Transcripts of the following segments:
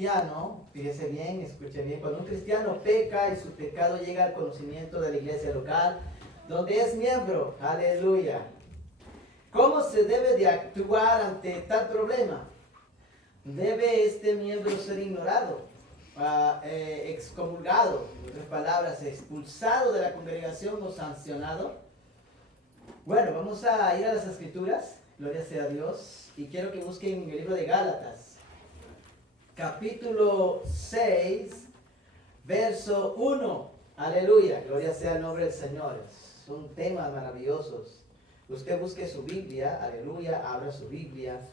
cristiano, fíjese bien, escuche bien, cuando un cristiano peca y su pecado llega al conocimiento de la iglesia local, donde es miembro, aleluya. ¿Cómo se debe de actuar ante tal problema? ¿Debe este miembro ser ignorado, excomulgado, en otras palabras, expulsado de la congregación o sancionado? Bueno, vamos a ir a las Escrituras, gloria sea a Dios, y quiero que busquen el libro de Gálatas, capítulo 6, verso 1. Aleluya, gloria sea el nombre del Señor. Son temas maravillosos. Usted busque su Biblia, aleluya, abra su Biblia.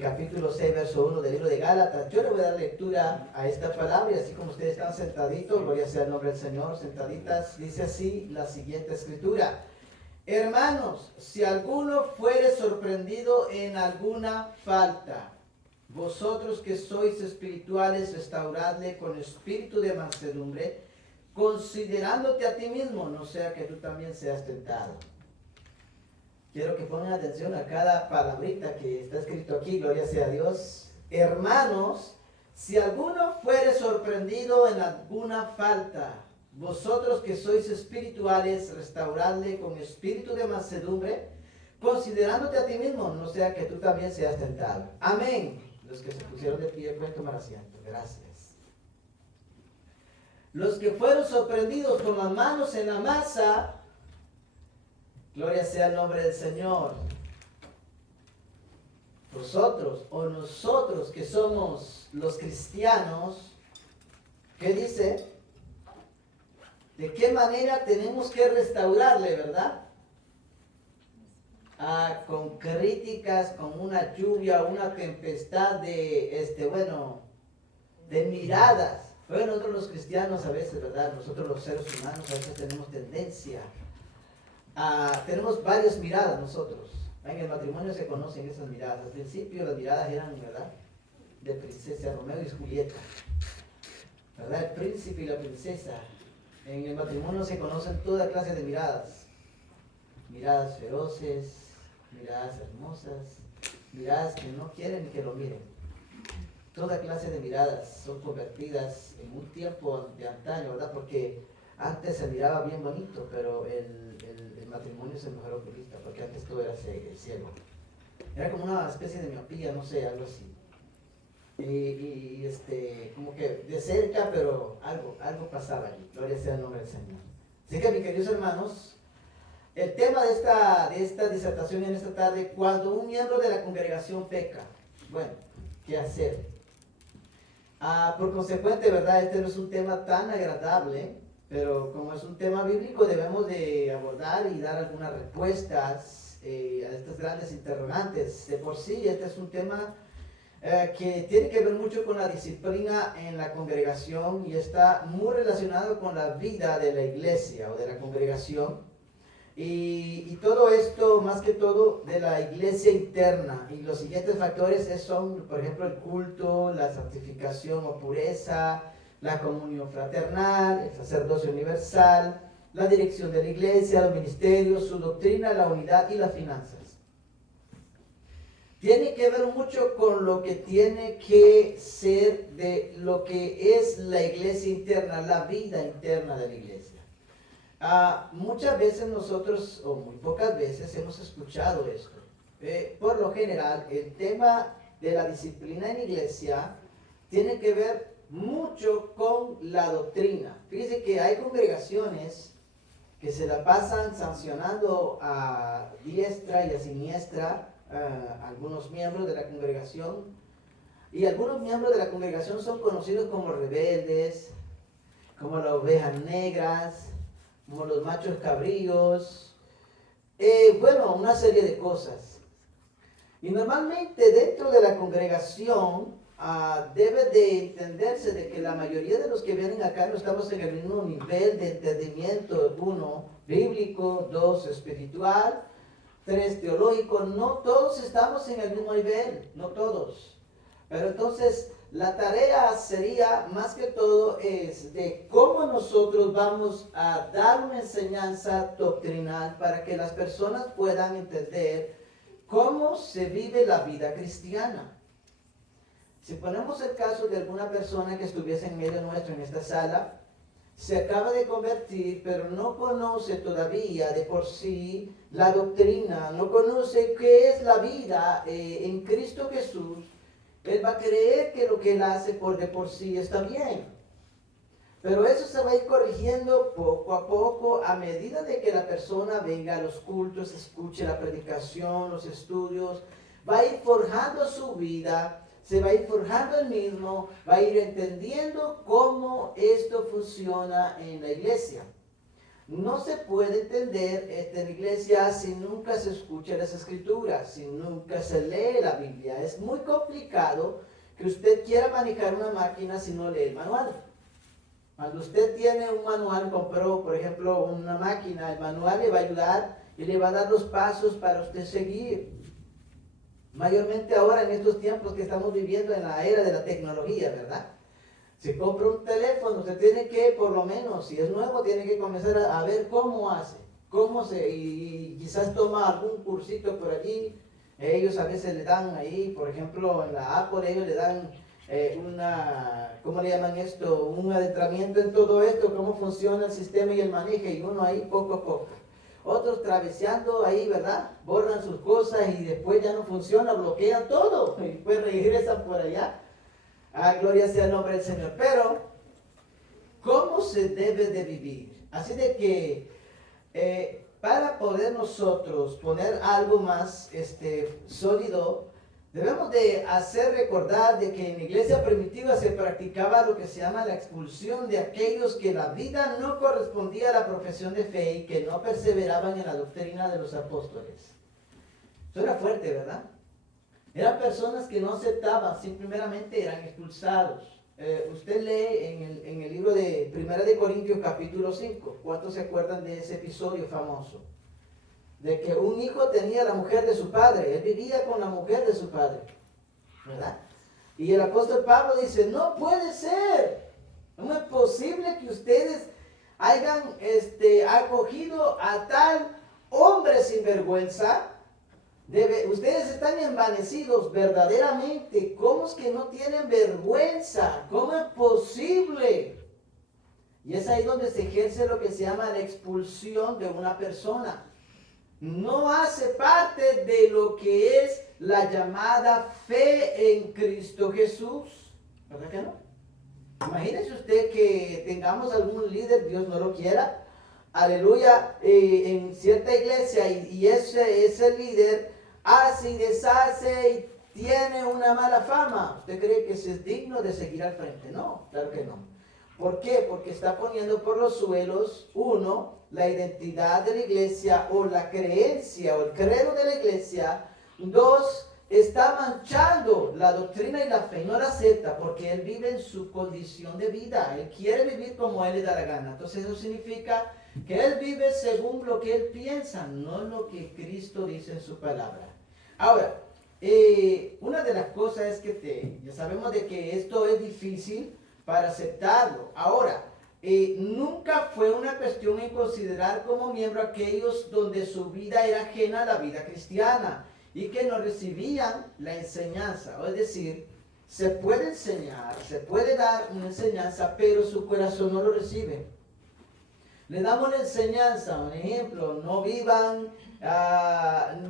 Capítulo 6, verso 1 del libro de Gálatas. Yo le voy a dar lectura a esta palabra y así como ustedes están sentaditos, gloria sea el nombre del Señor, sentaditas, dice así la siguiente escritura. Hermanos, si alguno fuere sorprendido en alguna falta, vosotros que sois espirituales, restauradle con espíritu de mansedumbre, considerándote a ti mismo, no sea que tú también seas tentado. Quiero que pongan atención a cada palabrita que está escrito aquí, gloria sea a Dios. Hermanos, si alguno fuere sorprendido en alguna falta, vosotros que sois espirituales, restauradle con espíritu de mansedumbre, considerándote a ti mismo, no sea que tú también seas tentado. Amén. Los que se pusieron de pie pueden tomar asiento. Gracias. Los que fueron sorprendidos con las manos en la masa, gloria sea el nombre del Señor. Vosotros o nosotros que somos los cristianos, ¿qué dice? ¿De qué manera tenemos que restaurarle, verdad? Con críticas, con una lluvia, una tempestad de miradas. Bueno, nosotros los cristianos a veces, ¿verdad? Nosotros los seres humanos a veces tenemos tendencia tenemos varias miradas nosotros. En el matrimonio se conocen esas miradas. Al principio las miradas eran, ¿verdad?, de princesa, Romeo y Julieta, ¿verdad? El príncipe y la princesa. En el matrimonio se conocen toda clase de miradas. Miradas feroces, miradas hermosas, miradas que no quieren ni que lo miren. Toda clase de miradas son convertidas en un tiempo de antaño, ¿verdad? Porque antes se miraba bien bonito, pero el matrimonio se mejoró oculista, porque antes todo era ciego. Era como una especie de miopía, no sé, algo así. Como que de cerca, pero algo pasaba allí. Gloria sea el nombre del Señor. Así que, mis queridos hermanos, el tema de esta disertación en esta tarde, cuando un miembro de la congregación peca, bueno, ¿qué hacer? Por consecuente, ¿verdad? Este no es un tema tan agradable, pero como es un tema bíblico, debemos de abordar y dar algunas respuestas a estas grandes interrogantes. De por sí, este es un tema que tiene que ver mucho con la disciplina en la congregación y está muy relacionado con la vida de la iglesia o de la congregación. Y todo esto, más que todo, de la iglesia interna. Y los siguientes factores son, por ejemplo, el culto, la santificación o pureza, la comunión fraternal, el sacerdocio universal, la dirección de la iglesia, los ministerios, su doctrina, la unidad y las finanzas. Tiene que ver mucho con lo que tiene que ser de lo que es la iglesia interna, la vida interna de la iglesia. Muchas veces nosotros, o muy pocas veces, hemos escuchado esto. Por lo general, el tema de la disciplina en iglesia tiene que ver mucho con la doctrina. Fíjense que hay congregaciones que se la pasan sancionando a diestra y a siniestra algunos miembros de la congregación, y algunos miembros de la congregación son conocidos como rebeldes, como las ovejas negras, como los machos cabríos, una serie de cosas. Y normalmente dentro de la congregación debe de entenderse de que la mayoría de los que vienen acá no estamos en el mismo nivel de entendimiento. 1, bíblico; 2, espiritual; 3, teológico. No todos estamos en el mismo nivel, no todos. Pero entonces la tarea sería, más que todo, es de cómo nosotros vamos a dar una enseñanza doctrinal para que las personas puedan entender cómo se vive la vida cristiana. Si ponemos el caso de alguna persona que estuviese en medio nuestro en esta sala, se acaba de convertir, pero no conoce todavía de por sí la doctrina, no conoce qué es la vida en Cristo Jesús, él va a creer que lo que él hace de por sí está bien. Pero eso se va a ir corrigiendo poco a poco a medida de que la persona venga a los cultos, escuche la predicación, los estudios, va a ir forjando su vida, se va a ir forjando él mismo, va a ir entendiendo cómo esto funciona en la iglesia. No se puede entender en la iglesia si nunca se escucha las escrituras, si nunca se lee la Biblia. Es muy complicado que usted quiera manejar una máquina si no lee el manual. Cuando usted tiene un manual, compró por ejemplo una máquina, el manual le va a ayudar y le va a dar los pasos para usted seguir. Mayormente ahora en estos tiempos que estamos viviendo en la era de la tecnología, ¿verdad? Si compra un teléfono, usted tiene que, por lo menos, si es nuevo, tiene que comenzar a ver cómo hace, y quizás toma algún cursito por allí. Ellos a veces le dan ahí, por ejemplo, en la Apple, ellos le dan ¿cómo le llaman esto? Un adentramiento en todo esto, cómo funciona el sistema y el manejo, y uno ahí poco a poco. Otros traveseando ahí, ¿verdad? Borran sus cosas y después ya no funciona, bloquean todo y después regresan por allá. Gloria sea el nombre del Señor. Pero, ¿cómo se debe de vivir? Así de que para poder nosotros poner algo más sólido, debemos de hacer recordar de que en la iglesia primitiva se practicaba lo que se llama la expulsión de aquellos que la vida no correspondía a la profesión de fe y que no perseveraban en la doctrina de los apóstoles. Eso era fuerte, ¿verdad? Eran personas que no aceptaban, simplemente eran expulsados. Usted lee en el libro de 1 Corintios capítulo 5. ¿Cuántos se acuerdan de ese episodio famoso? De que un hijo tenía la mujer de su padre, él vivía con la mujer de su padre, ¿verdad? Y el apóstol Pablo dice, no puede ser, no es posible que ustedes hayan acogido a tal hombre sin vergüenza. Ustedes están envanecidos verdaderamente. ¿Cómo es que no tienen vergüenza? ¿Cómo es posible? Y es ahí donde se ejerce lo que se llama la expulsión de una persona. No hace parte de lo que es la llamada fe en Cristo Jesús. ¿Verdad que no? Imagínese usted que tengamos algún líder, Dios no lo quiera, aleluya, en cierta iglesia y ese líder hace y deshace y tiene una mala fama. ¿Usted cree que ese es digno de seguir al frente? No, claro que no. ¿Por qué? Porque está poniendo por los suelos, uno, la identidad de la iglesia o la creencia o el credo de la iglesia. Dos, está manchando la doctrina y la fe, no la acepta porque él vive en su condición de vida. Él quiere vivir como él le da la gana. Entonces eso significa que él vive según lo que él piensa, no lo que Cristo dice en su palabra. Ahora, una de las cosas es que ya sabemos de que esto es difícil para aceptarlo. Ahora, nunca fue una cuestión en considerar como miembro aquellos donde su vida era ajena a la vida cristiana y que no recibían la enseñanza. Es decir, se puede enseñar, se puede dar una enseñanza, pero su corazón no lo recibe. Le damos la enseñanza, un ejemplo, no vivan,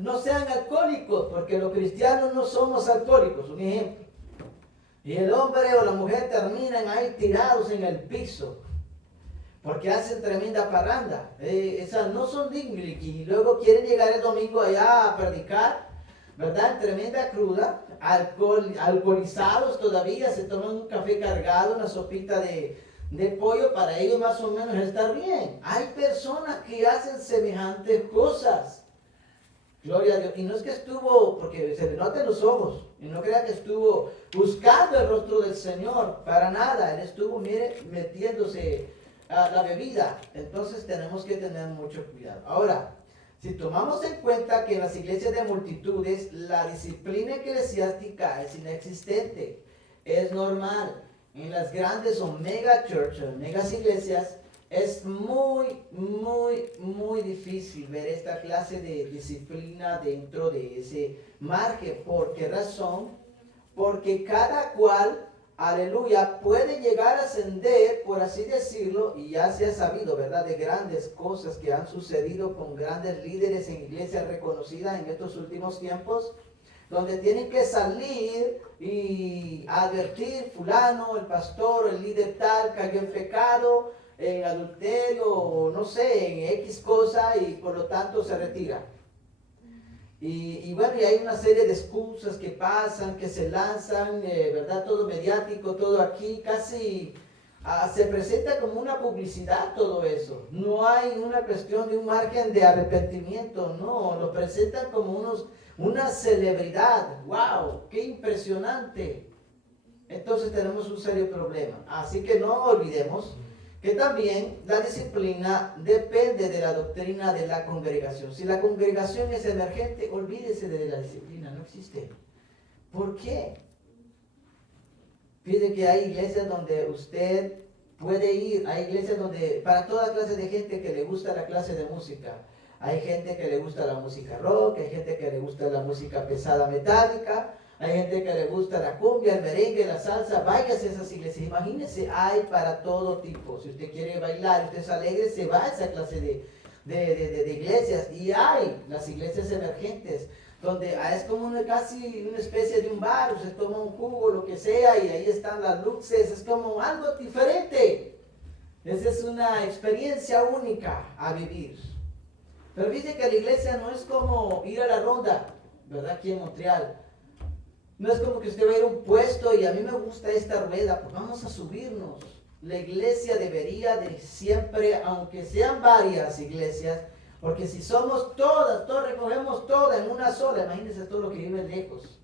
no sean alcohólicos, porque los cristianos no somos alcohólicos, un ejemplo. Y el hombre o la mujer terminan ahí tirados en el piso, porque hacen tremenda parranda. Esas no son dignas y luego quieren llegar el domingo allá a predicar, ¿verdad? En tremenda cruda, alcoholizados todavía, se toman un café cargado, una sopita de pollo para ellos más o menos estar bien. Hay personas que hacen semejantes cosas. Gloria a Dios. Y no es que estuvo, porque se le nota en los ojos, y no crea que estuvo buscando el rostro del Señor, para nada. Él estuvo, mire, metiéndose a la bebida. Entonces tenemos que tener mucho cuidado. Ahora, si tomamos en cuenta que en las iglesias de multitudes la disciplina eclesiástica es inexistente, es normal. En las grandes o mega churches, megas iglesias, es muy difícil ver esta clase de disciplina dentro de ese margen. ¿Por qué razón? porque cada cual, aleluya, puede llegar a ascender, por así decirlo, y ya se ha sabido, ¿verdad?, de grandes cosas que han sucedido con grandes líderes en iglesias reconocidas en estos últimos tiempos, donde tienen que salir y advertir: fulano, el pastor, el líder tal, cayó en pecado, en adulterio, o no sé, en X cosa, y por lo tanto se retira. Y bueno, y hay una serie de excusas que pasan, que se lanzan, ¿verdad? Todo mediático, todo aquí, casi se presenta como una publicidad todo eso. No hay una cuestión de un margen de arrepentimiento, no, lo presentan como una celebridad. ¡Wow! ¡Qué impresionante! Entonces tenemos un serio problema. Así que no olvidemos que también la disciplina depende de la doctrina de la congregación. Si la congregación es emergente, olvídese de la disciplina, no existe. ¿Por qué? Fíjate que hay iglesias donde usted puede ir, hay iglesias donde para toda clase de gente que le gusta la clase de música. Hay gente que le gusta la música rock, hay gente que le gusta la música pesada metálica, hay gente que le gusta la cumbia, el merengue, la salsa. Váyase a esas iglesias. Imagínense, hay para todo tipo. Si usted quiere bailar, usted es alegre, se va a esa clase de iglesias. Y hay las iglesias emergentes, donde es como casi una especie de un bar. Usted toma un jugo, lo que sea, y ahí están las luces. Es como algo diferente. Esa es una experiencia única a vivir. Pero dice que la iglesia no es como ir a la ronda, ¿verdad? Aquí en Montreal. No es como que usted va a ir a un puesto y a mí me gusta esta rueda, pues vamos a subirnos. La iglesia debería de siempre, aunque sean varias iglesias, porque si somos todos recogemos todas en una sola, imagínense todos los que viven lejos,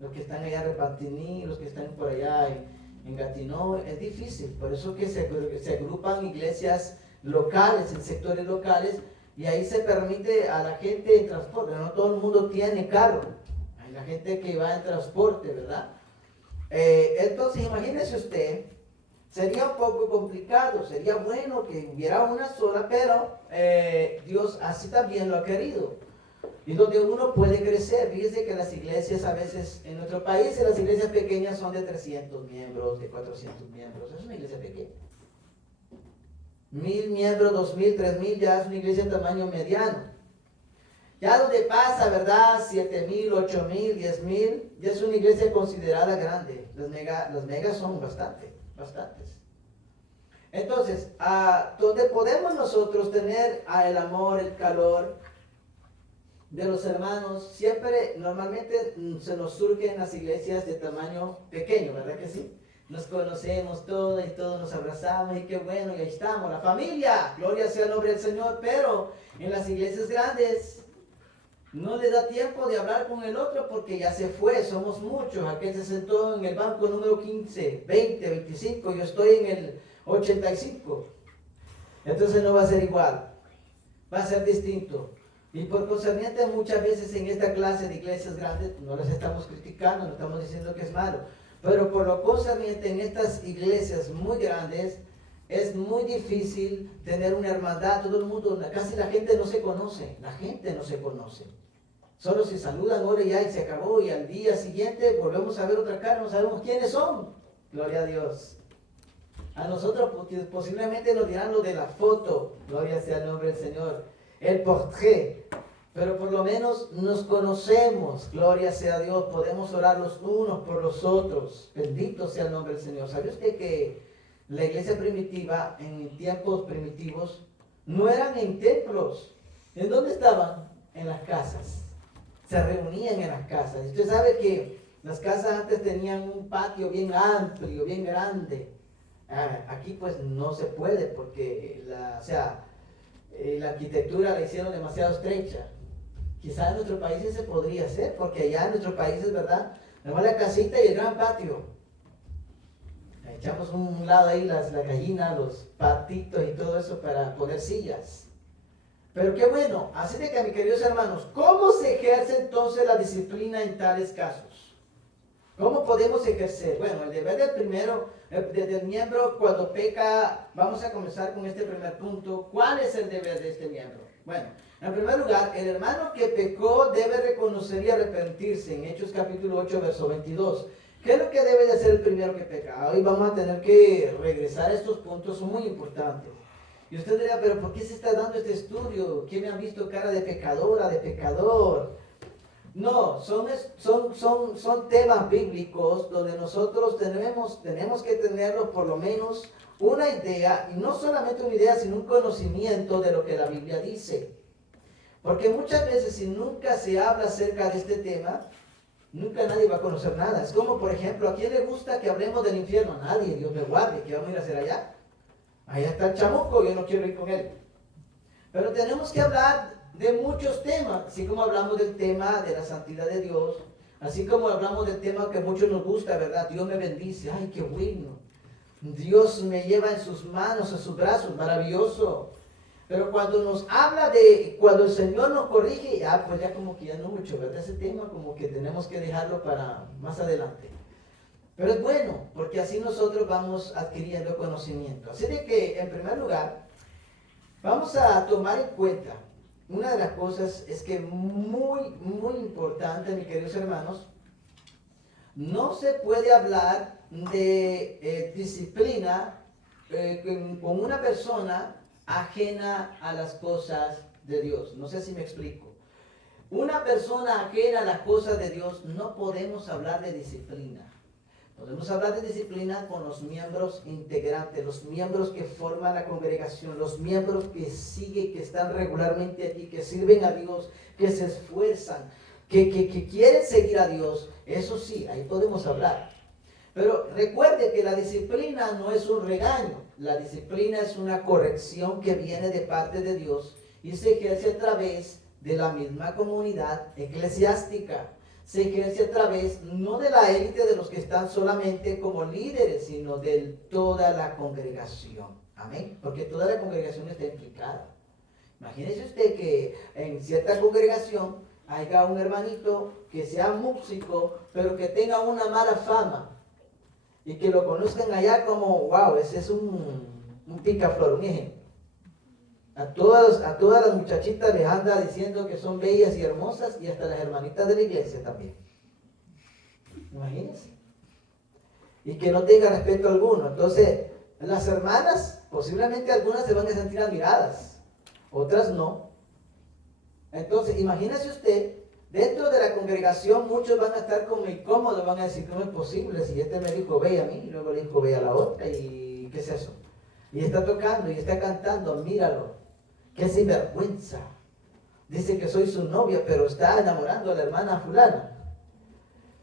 los que están allá en Repentigny, los que están por allá en Gatineau, es difícil. Por eso que se agrupan iglesias locales, en sectores locales, y ahí se permite a la gente en transporte. No todo el mundo tiene carro. La gente que va en transporte, ¿verdad? Entonces, imagínese usted, sería un poco complicado, sería bueno que hubiera una sola, pero Dios así también lo ha querido. Y donde uno puede crecer. Fíjese que las iglesias a veces, en nuestro país, las iglesias pequeñas son de 300 miembros, de 400 miembros. Es una iglesia pequeña. 1000 miembros, 2000, 3000, ya es una iglesia de tamaño mediano. Ya donde pasa, ¿verdad? 7000, 8000, 10000, ya es una iglesia considerada grande. Las megas son bastantes. Entonces, donde podemos nosotros tener el amor, el calor de los hermanos, siempre, normalmente se nos surge en las iglesias de tamaño pequeño, ¿verdad que sí? Nos conocemos todos y todos nos abrazamos y qué bueno, y ahí estamos, la familia, gloria sea el nombre del Señor. Pero en las iglesias grandes no le da tiempo de hablar con el otro porque ya se fue, somos muchos. Aquel se sentó en el banco número 15, 20, 25, yo estoy en el 85. Entonces no va a ser igual, va a ser distinto. Y por concerniente, muchas veces en esta clase de iglesias grandes, no las estamos criticando, no estamos diciendo que es malo, pero por lo concerniente en estas iglesias muy grandes, es muy difícil tener una hermandad. Todo el mundo, casi la gente no se conoce, Solo se saludan ahora y ya y se acabó, y al día siguiente volvemos a ver otra cara, no sabemos quiénes son. Gloria a Dios. A nosotros posiblemente nos dirán lo de la foto, gloria sea el nombre del Señor, el portrait, pero por lo menos nos conocemos, gloria sea Dios, podemos orar los unos por los otros, bendito sea el nombre del Señor. ¿Sabe usted que la iglesia primitiva, en tiempos primitivos, no eran en templos? ¿En dónde estaban? En las casas. Se reunían en las casas. Y usted sabe que las casas antes tenían un patio bien amplio, bien grande. Aquí pues no se puede porque la arquitectura la hicieron demasiado estrecha. Quizás en nuestros países se podría hacer, porque allá en nuestros países, ¿verdad? Nomás la casita y el gran patio. Echamos un lado ahí las gallinas, los patitos y todo eso para poner sillas. Pero qué bueno. Así de que, mis queridos hermanos, ¿cómo se ejerce entonces la disciplina en tales casos? ¿Cómo podemos ejercer? Bueno, el deber del miembro cuando peca. Vamos a comenzar con este primer punto. ¿Cuál es el deber de este miembro? Bueno, en primer lugar, el hermano que pecó debe reconocer y arrepentirse. En Hechos capítulo 8, verso 22. ¿Qué es lo que debe de ser el primero que peca? Hoy vamos a tener que regresar a estos puntos muy importantes. Y usted dirá, pero ¿por qué se está dando este estudio? ¿Quién me ha visto cara de pecadora, de pecador? No, son temas bíblicos donde nosotros tenemos que tenerlo por lo menos una idea, y no solamente una idea, sino un conocimiento de lo que la Biblia dice. Porque muchas veces si nunca se habla acerca de este tema, nunca nadie va a conocer nada. Es como, por ejemplo, ¿a quién le gusta que hablemos del infierno? A nadie, Dios me guarde, ¿qué vamos a ir a hacer allá? Allá está el chamuco, yo no quiero ir con él. Pero tenemos que hablar de muchos temas, así como hablamos del tema de la santidad de Dios, así como hablamos del tema que a muchos nos gusta, ¿verdad? Dios me bendice, ay, qué bueno. Dios me lleva en sus manos, en sus brazos, maravilloso. Pero cuando nos habla de, cuando el Señor nos corrige, pues ya como que ya no mucho, ¿verdad? Ese tema como que tenemos que dejarlo para más adelante. Pero es bueno, porque así nosotros vamos adquiriendo conocimiento. Así de que, en primer lugar, vamos a tomar en cuenta, una de las cosas es que muy importante, mis queridos hermanos, no se puede hablar de disciplina con una persona ajena a las cosas de Dios. No sé si me explico. Una persona ajena a las cosas de Dios, no podemos hablar de disciplina. Podemos hablar de disciplina con los miembros integrantes, los miembros que forman la congregación, los miembros que siguen, que están regularmente aquí, que sirven a Dios, que se esfuerzan, que quieren seguir a Dios. Eso sí, ahí podemos hablar. Pero recuerde que la disciplina no es un regaño. La disciplina es una corrección que viene de parte de Dios y se ejerce a través de la misma comunidad eclesiástica. Se ejerce a través no de la élite de los que están solamente como líderes, sino de toda la congregación. Amén. Porque toda la congregación está implicada. Imagínese usted que en cierta congregación haya un hermanito que sea músico, pero que tenga una mala fama. Y que lo conozcan allá como, wow, ese es un picaflor, un ejemplo. A todas las muchachitas les anda diciendo que son bellas y hermosas, y hasta las hermanitas de la iglesia también. Imagínense. Y que no tenga respeto alguno. Entonces, las hermanas, posiblemente algunas se van a sentir admiradas, otras no. Entonces, imagínese usted, dentro de la congregación muchos van a estar como incómodos, van a decir, ¿cómo es posible? Si este me dijo ve a mí, y luego le dijo ve a la otra, y ¿qué es eso? Y está tocando, y está cantando, míralo. ¡Qué sinvergüenza! Dice que soy su novia, pero está enamorando a la hermana fulana.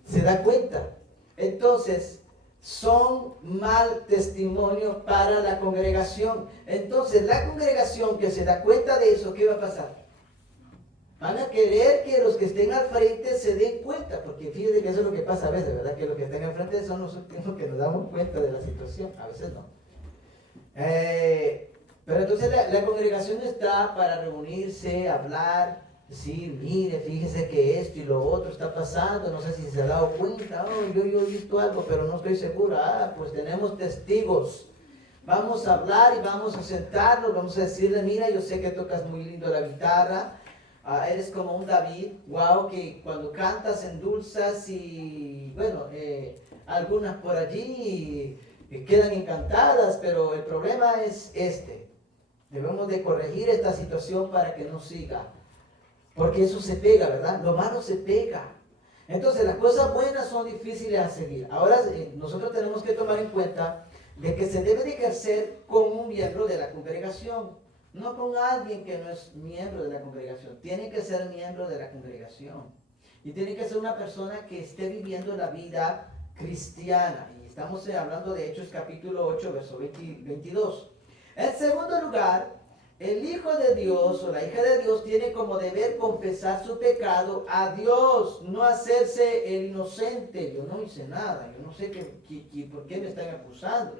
¿Se da cuenta? Entonces, son mal testimonio para la congregación. Entonces, la congregación que se da cuenta de eso, ¿qué va a pasar? Van a querer que los que estén al frente se den cuenta, porque fíjense que eso es lo que pasa a veces, ¿verdad? Que los que estén al frente son los últimos que nos damos cuenta de la situación, a veces no. Pero entonces la congregación está para reunirse, hablar, decir, mire, fíjese que esto y lo otro está pasando, no sé si se ha dado cuenta, yo he visto algo, pero no estoy segura. Pues tenemos testigos. Vamos a hablar y vamos a sentarnos, vamos a decirle, mira, yo sé que tocas muy lindo la guitarra, eres como un David, wow, que cuando cantas endulzas y, bueno, algunas por allí quedan encantadas, pero el problema es este. Debemos de corregir esta situación para que no siga. Porque eso se pega, ¿verdad? Lo malo se pega. Entonces las cosas buenas son difíciles a seguir. Ahora nosotros tenemos que tomar en cuenta de que se debe de ejercer con un miembro de la congregación. No con alguien que no es miembro de la congregación. Tiene que ser miembro de la congregación. Y tiene que ser una persona que esté viviendo la vida cristiana. Y estamos hablando de Hechos capítulo 8, verso 22. En segundo lugar, el Hijo de Dios o la hija de Dios tiene como deber confesar su pecado a Dios, no hacerse el inocente. Yo no hice nada, yo no sé por qué me están acusando.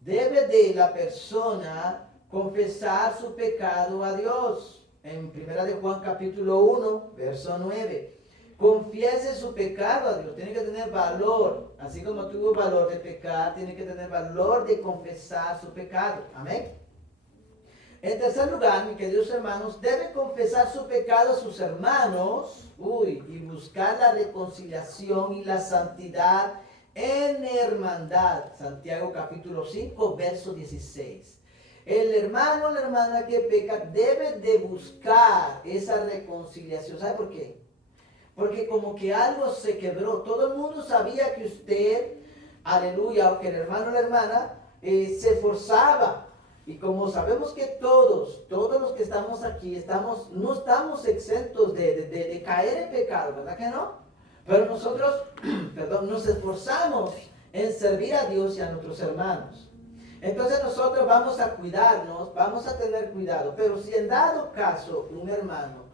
Debe de la persona confesar su pecado a Dios. En 1 de Juan capítulo 1, verso 9. Confiese su pecado a Dios, tiene que tener valor, así como tuvo valor de pecar, tiene que tener valor de confesar su pecado, amén. En tercer lugar, mis queridos hermanos, debe confesar su pecado a sus hermanos, y buscar la reconciliación y la santidad en hermandad. Santiago capítulo 5, verso 16. El hermano o la hermana que peca debe de buscar esa reconciliación. ¿Sabe por qué? Porque como que algo se quebró. Todo el mundo sabía que usted, aleluya, o que el hermano o la hermana se esforzaba. Y como sabemos que todos los que estamos aquí, no estamos exentos de caer en pecado, ¿verdad que no? Pero nosotros, perdón, nos esforzamos en servir a Dios y a nuestros hermanos. Entonces nosotros vamos a cuidarnos, vamos a tener cuidado. Pero si en dado caso un hermano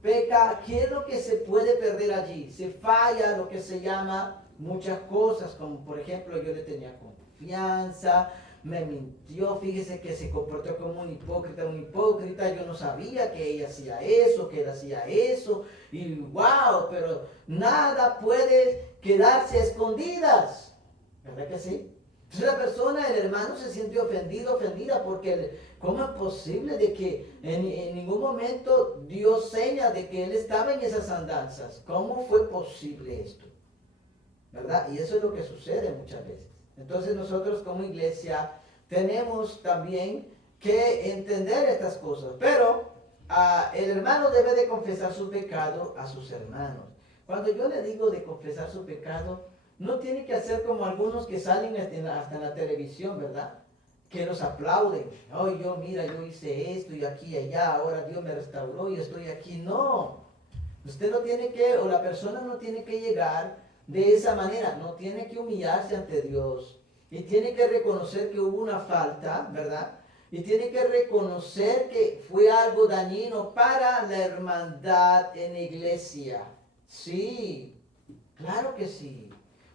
peca, ¿qué es lo que se puede perder allí? Se falla lo que se llama muchas cosas, como por ejemplo yo le tenía confianza, me mintió, fíjese que se comportó como un hipócrita, yo no sabía que ella hacía eso, que él hacía eso, y wow, pero nada puede quedarse a escondidas, ¿verdad que sí? Entonces la persona, el hermano se siente ofendido, ofendida, porque ¿cómo es posible de que en ningún momento dio seña de que él estaba en esas andanzas? ¿Cómo fue posible esto? ¿Verdad? Y eso es lo que sucede muchas veces. Entonces nosotros como iglesia tenemos también que entender estas cosas. Pero el hermano debe de confesar su pecado a sus hermanos. Cuando yo le digo de confesar su pecado, no tiene que hacer como algunos que salen hasta en la televisión, ¿verdad? Que los aplauden. Oh, mira, yo hice esto y aquí y allá, ahora Dios me restauró y estoy aquí. No. Usted no tiene que, o la persona no tiene que llegar de esa manera, no tiene que humillarse ante Dios y tiene que reconocer que hubo una falta, ¿verdad? Y tiene que reconocer que fue algo dañino para la hermandad en la iglesia. Sí, claro que sí.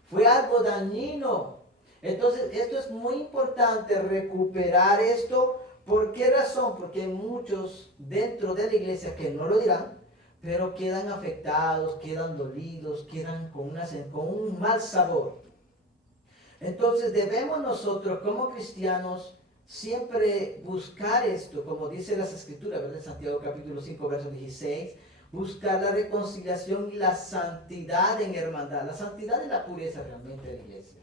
Fue algo dañino. Entonces, esto es muy importante, recuperar esto. ¿Por qué razón? Porque hay muchos dentro de la iglesia que no lo dirán, pero quedan afectados, quedan dolidos, quedan con un mal sabor. Entonces debemos nosotros como cristianos siempre buscar esto, como dice las escrituras, ¿verdad? Santiago capítulo 5, verso 16, buscar la reconciliación y la santidad en hermandad. La santidad es la pureza realmente de la iglesia.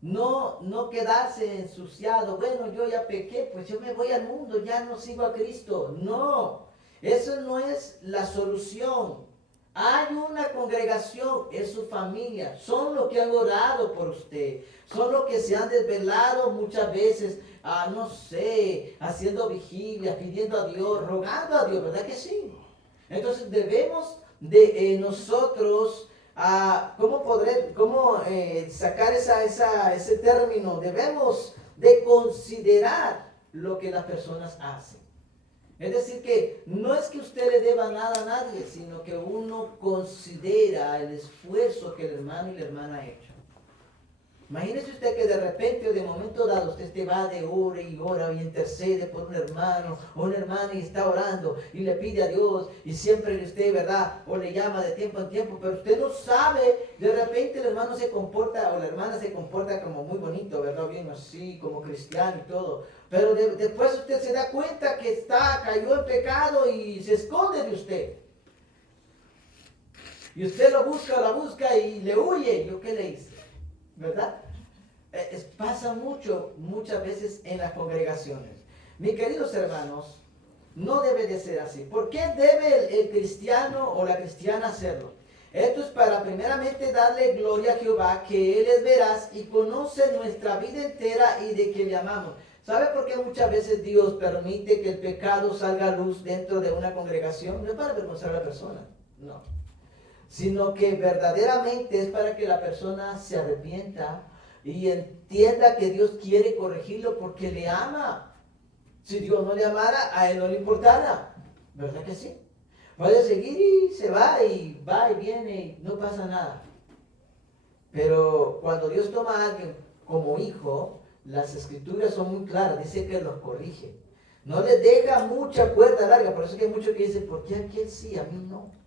No quedarse ensuciado, bueno, yo ya pequé, pues yo me voy al mundo, ya no sigo a Cristo. No, eso no es la solución. Hay una congregación, es su familia, son los que han orado por usted, son los que se han desvelado muchas veces, no sé, haciendo vigilias, pidiendo a Dios, rogando a Dios, ¿verdad que sí? Entonces debemos de nosotros, ¿cómo sacar ese término? Debemos de considerar lo que las personas hacen. Es decir, que no es que usted le deba nada a nadie, sino que uno considera el esfuerzo que el hermano y la hermana ha hecho. Imagínese usted que de repente o de momento dado usted te va de hora y hora y intercede por un hermano o una hermana y está orando y le pide a Dios y siempre usted, ¿verdad? O le llama de tiempo en tiempo, pero usted no sabe, de repente el hermano se comporta o la hermana se comporta como muy bonito, ¿verdad? Bien así, como cristiano y todo. Pero después usted se da cuenta que cayó en pecado y se esconde de usted. Y usted lo busca, la busca y le huye. ¿Yo qué le hice? ¿Verdad? Pasa muchas veces en las congregaciones. Mis queridos hermanos, no debe de ser así. ¿Por qué debe el cristiano o la cristiana hacerlo? Esto es para primeramente darle gloria a Jehová, que Él es veraz y conoce nuestra vida entera y de que le amamos. ¿Sabe por qué muchas veces Dios permite que el pecado salga a luz dentro de una congregación? No es para avergonzar a la persona, no. Sino que verdaderamente es para que la persona se arrepienta y entienda que Dios quiere corregirlo porque le ama. Si Dios no le amara, a Él no le importara. ¿Verdad que sí? Puede seguir y se va y viene y no pasa nada. Pero cuando Dios toma a alguien como hijo, las escrituras son muy claras, dice que los corrige. No les deja mucha cuerda larga, por eso que hay muchos que dicen, ¿por qué a aquel sí, a mí no?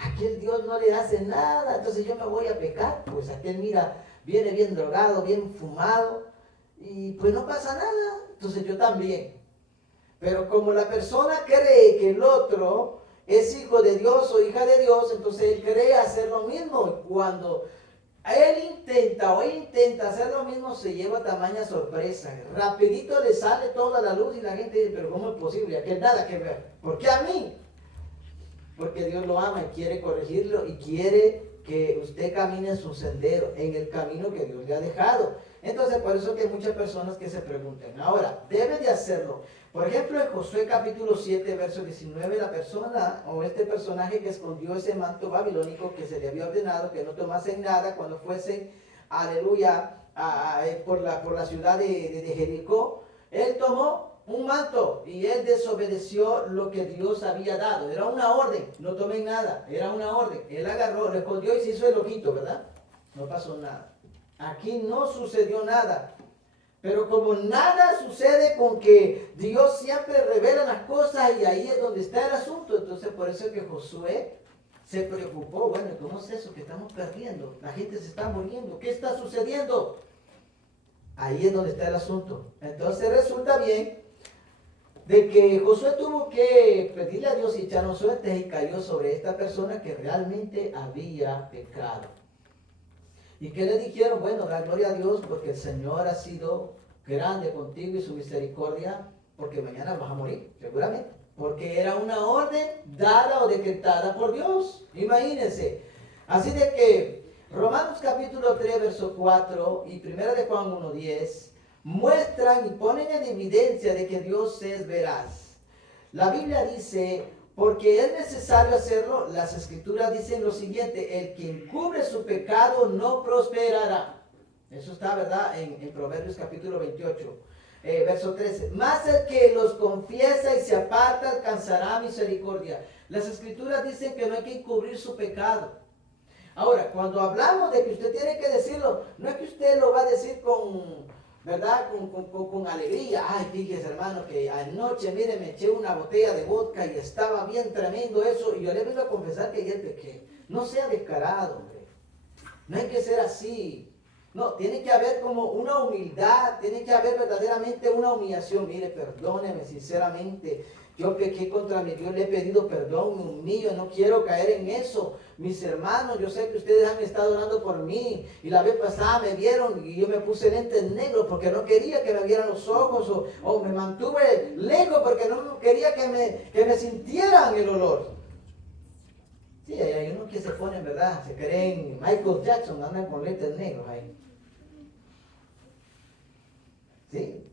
Aquel Dios no le hace nada, entonces yo me voy a pecar. Pues aquel, mira, viene bien drogado, bien fumado, y pues no pasa nada, entonces yo también. Pero como la persona cree que el otro es hijo de Dios o hija de Dios, entonces él cree hacer lo mismo. Y cuando él intenta hacer lo mismo, se lleva tamaña sorpresa. Rapidito le sale toda la luz y la gente dice, pero ¿cómo es posible? Aquel nada que ver. ¿Por qué a mí? Porque Dios lo ama y quiere corregirlo y quiere que usted camine en su sendero, en el camino que Dios le ha dejado. Entonces, por eso que hay muchas personas que se preguntan. Ahora, debe de hacerlo. Por ejemplo, en Josué capítulo 7, verso 19, la persona o este personaje que escondió ese manto babilónico que se le había ordenado que no tomasen nada cuando fuesen, aleluya, por la ciudad de Jericó, él tomó un manto y él desobedeció lo que Dios había dado. Era una orden, no tomen nada, era una orden. Él agarró, lo escondió y se hizo el loquito, ¿verdad? No pasó nada. Aquí no sucedió nada. Pero como nada sucede con que Dios siempre revela las cosas y ahí es donde está el asunto, entonces por eso es que Josué se preocupó. Bueno, ¿cómo es eso que estamos perdiendo? La gente se está muriendo. ¿Qué está sucediendo? Ahí es donde está el asunto. Entonces resulta bien de que Josué tuvo que pedirle a Dios y echarnos suerte y cayó sobre esta persona que realmente había pecado. ¿Y qué le dijeron? Bueno, da gloria a Dios porque el Señor ha sido grande contigo y su misericordia, porque mañana vas a morir, seguramente. Porque era una orden dada o decretada por Dios. Imagínense. Así de que Romanos capítulo 3, verso 4 y 1 de Juan 1:10 muestran y ponen en evidencia de que Dios es veraz. La Biblia dice, porque es necesario hacerlo, las escrituras dicen lo siguiente, el que encubre su pecado no prosperará. Eso está, ¿verdad? En Proverbios capítulo 28, verso 13. Más el que los confiesa y se aparta alcanzará misericordia. Las escrituras dicen que no hay que encubrir su pecado. Ahora, cuando hablamos de que usted tiene que decirlo, no es que usted lo va a decir con, ¿verdad? Con alegría. Ay, fíjese, hermano, que anoche, mire, me eché una botella de vodka y estaba bien tremendo eso. Y yo le vengo a confesar que ayer pequé. No sea descarado, hombre. No hay que ser así. No, tiene que haber como una humildad. Tiene que haber verdaderamente una humillación. Mire, perdóneme sinceramente. Yo pequé contra mi Dios, le he pedido perdón, me humillo, no quiero caer en eso. Mis hermanos, yo sé que ustedes han estado orando por mí. Y la vez pasada me vieron y yo me puse lentes negros porque no quería que me vieran los ojos. O me mantuve lejos porque no quería que me sintieran el olor. Sí, hay unos que se ponen, ¿verdad? Se creen Michael Jackson, andan con lentes negros ahí. ¿Sí?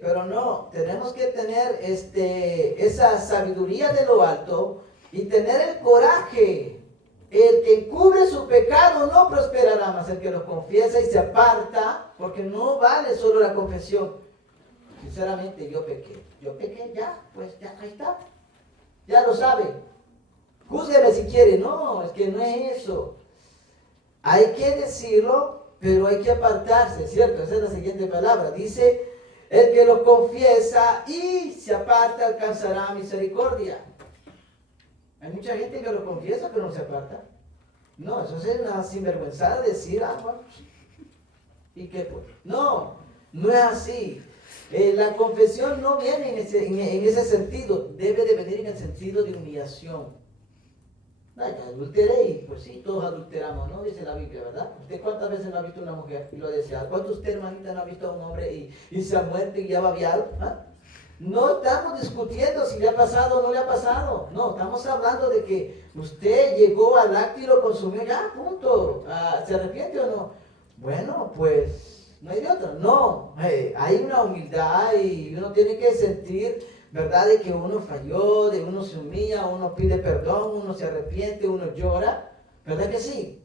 Pero no, tenemos que tener esa sabiduría de lo alto y tener el coraje. El que encubre su pecado no prosperará, más el que lo confiesa y se aparta, porque no vale solo la confesión. Sinceramente, yo pequé, ya, pues ya, ahí está. Ya lo sabe. Júzgueme si quiere. No, es que no es eso. Hay que decirlo, pero hay que apartarse, ¿cierto? Esa es la siguiente palabra. Dice, el que lo confiesa y se aparta alcanzará misericordia. Hay mucha gente que lo confiesa pero no se aparta. No, eso es una sinvergüenzada decir, bueno, ¿y qué pues? No, no es así. La confesión no viene en ese sentido, debe de venir en el sentido de humillación. Ay, adulteré y pues sí, todos adulteramos, ¿no? Dice la Biblia, ¿verdad? ¿Usted cuántas veces no ha visto una mujer y lo ha deseado? ¿Cuántos usted, hermanita, no ha visto a un hombre y se ha muerto y ya ha babiado? ¿Ah? No estamos discutiendo si le ha pasado o no le ha pasado. No, estamos hablando de que usted llegó al acto y lo consumió, ya, punto. ¿Se arrepiente o no? Bueno, pues no hay de otra. No, hay una humildad y uno tiene que sentir, ¿verdad? De que uno falló, de uno se humilla, uno pide perdón, uno se arrepiente, uno llora. ¿Verdad que sí?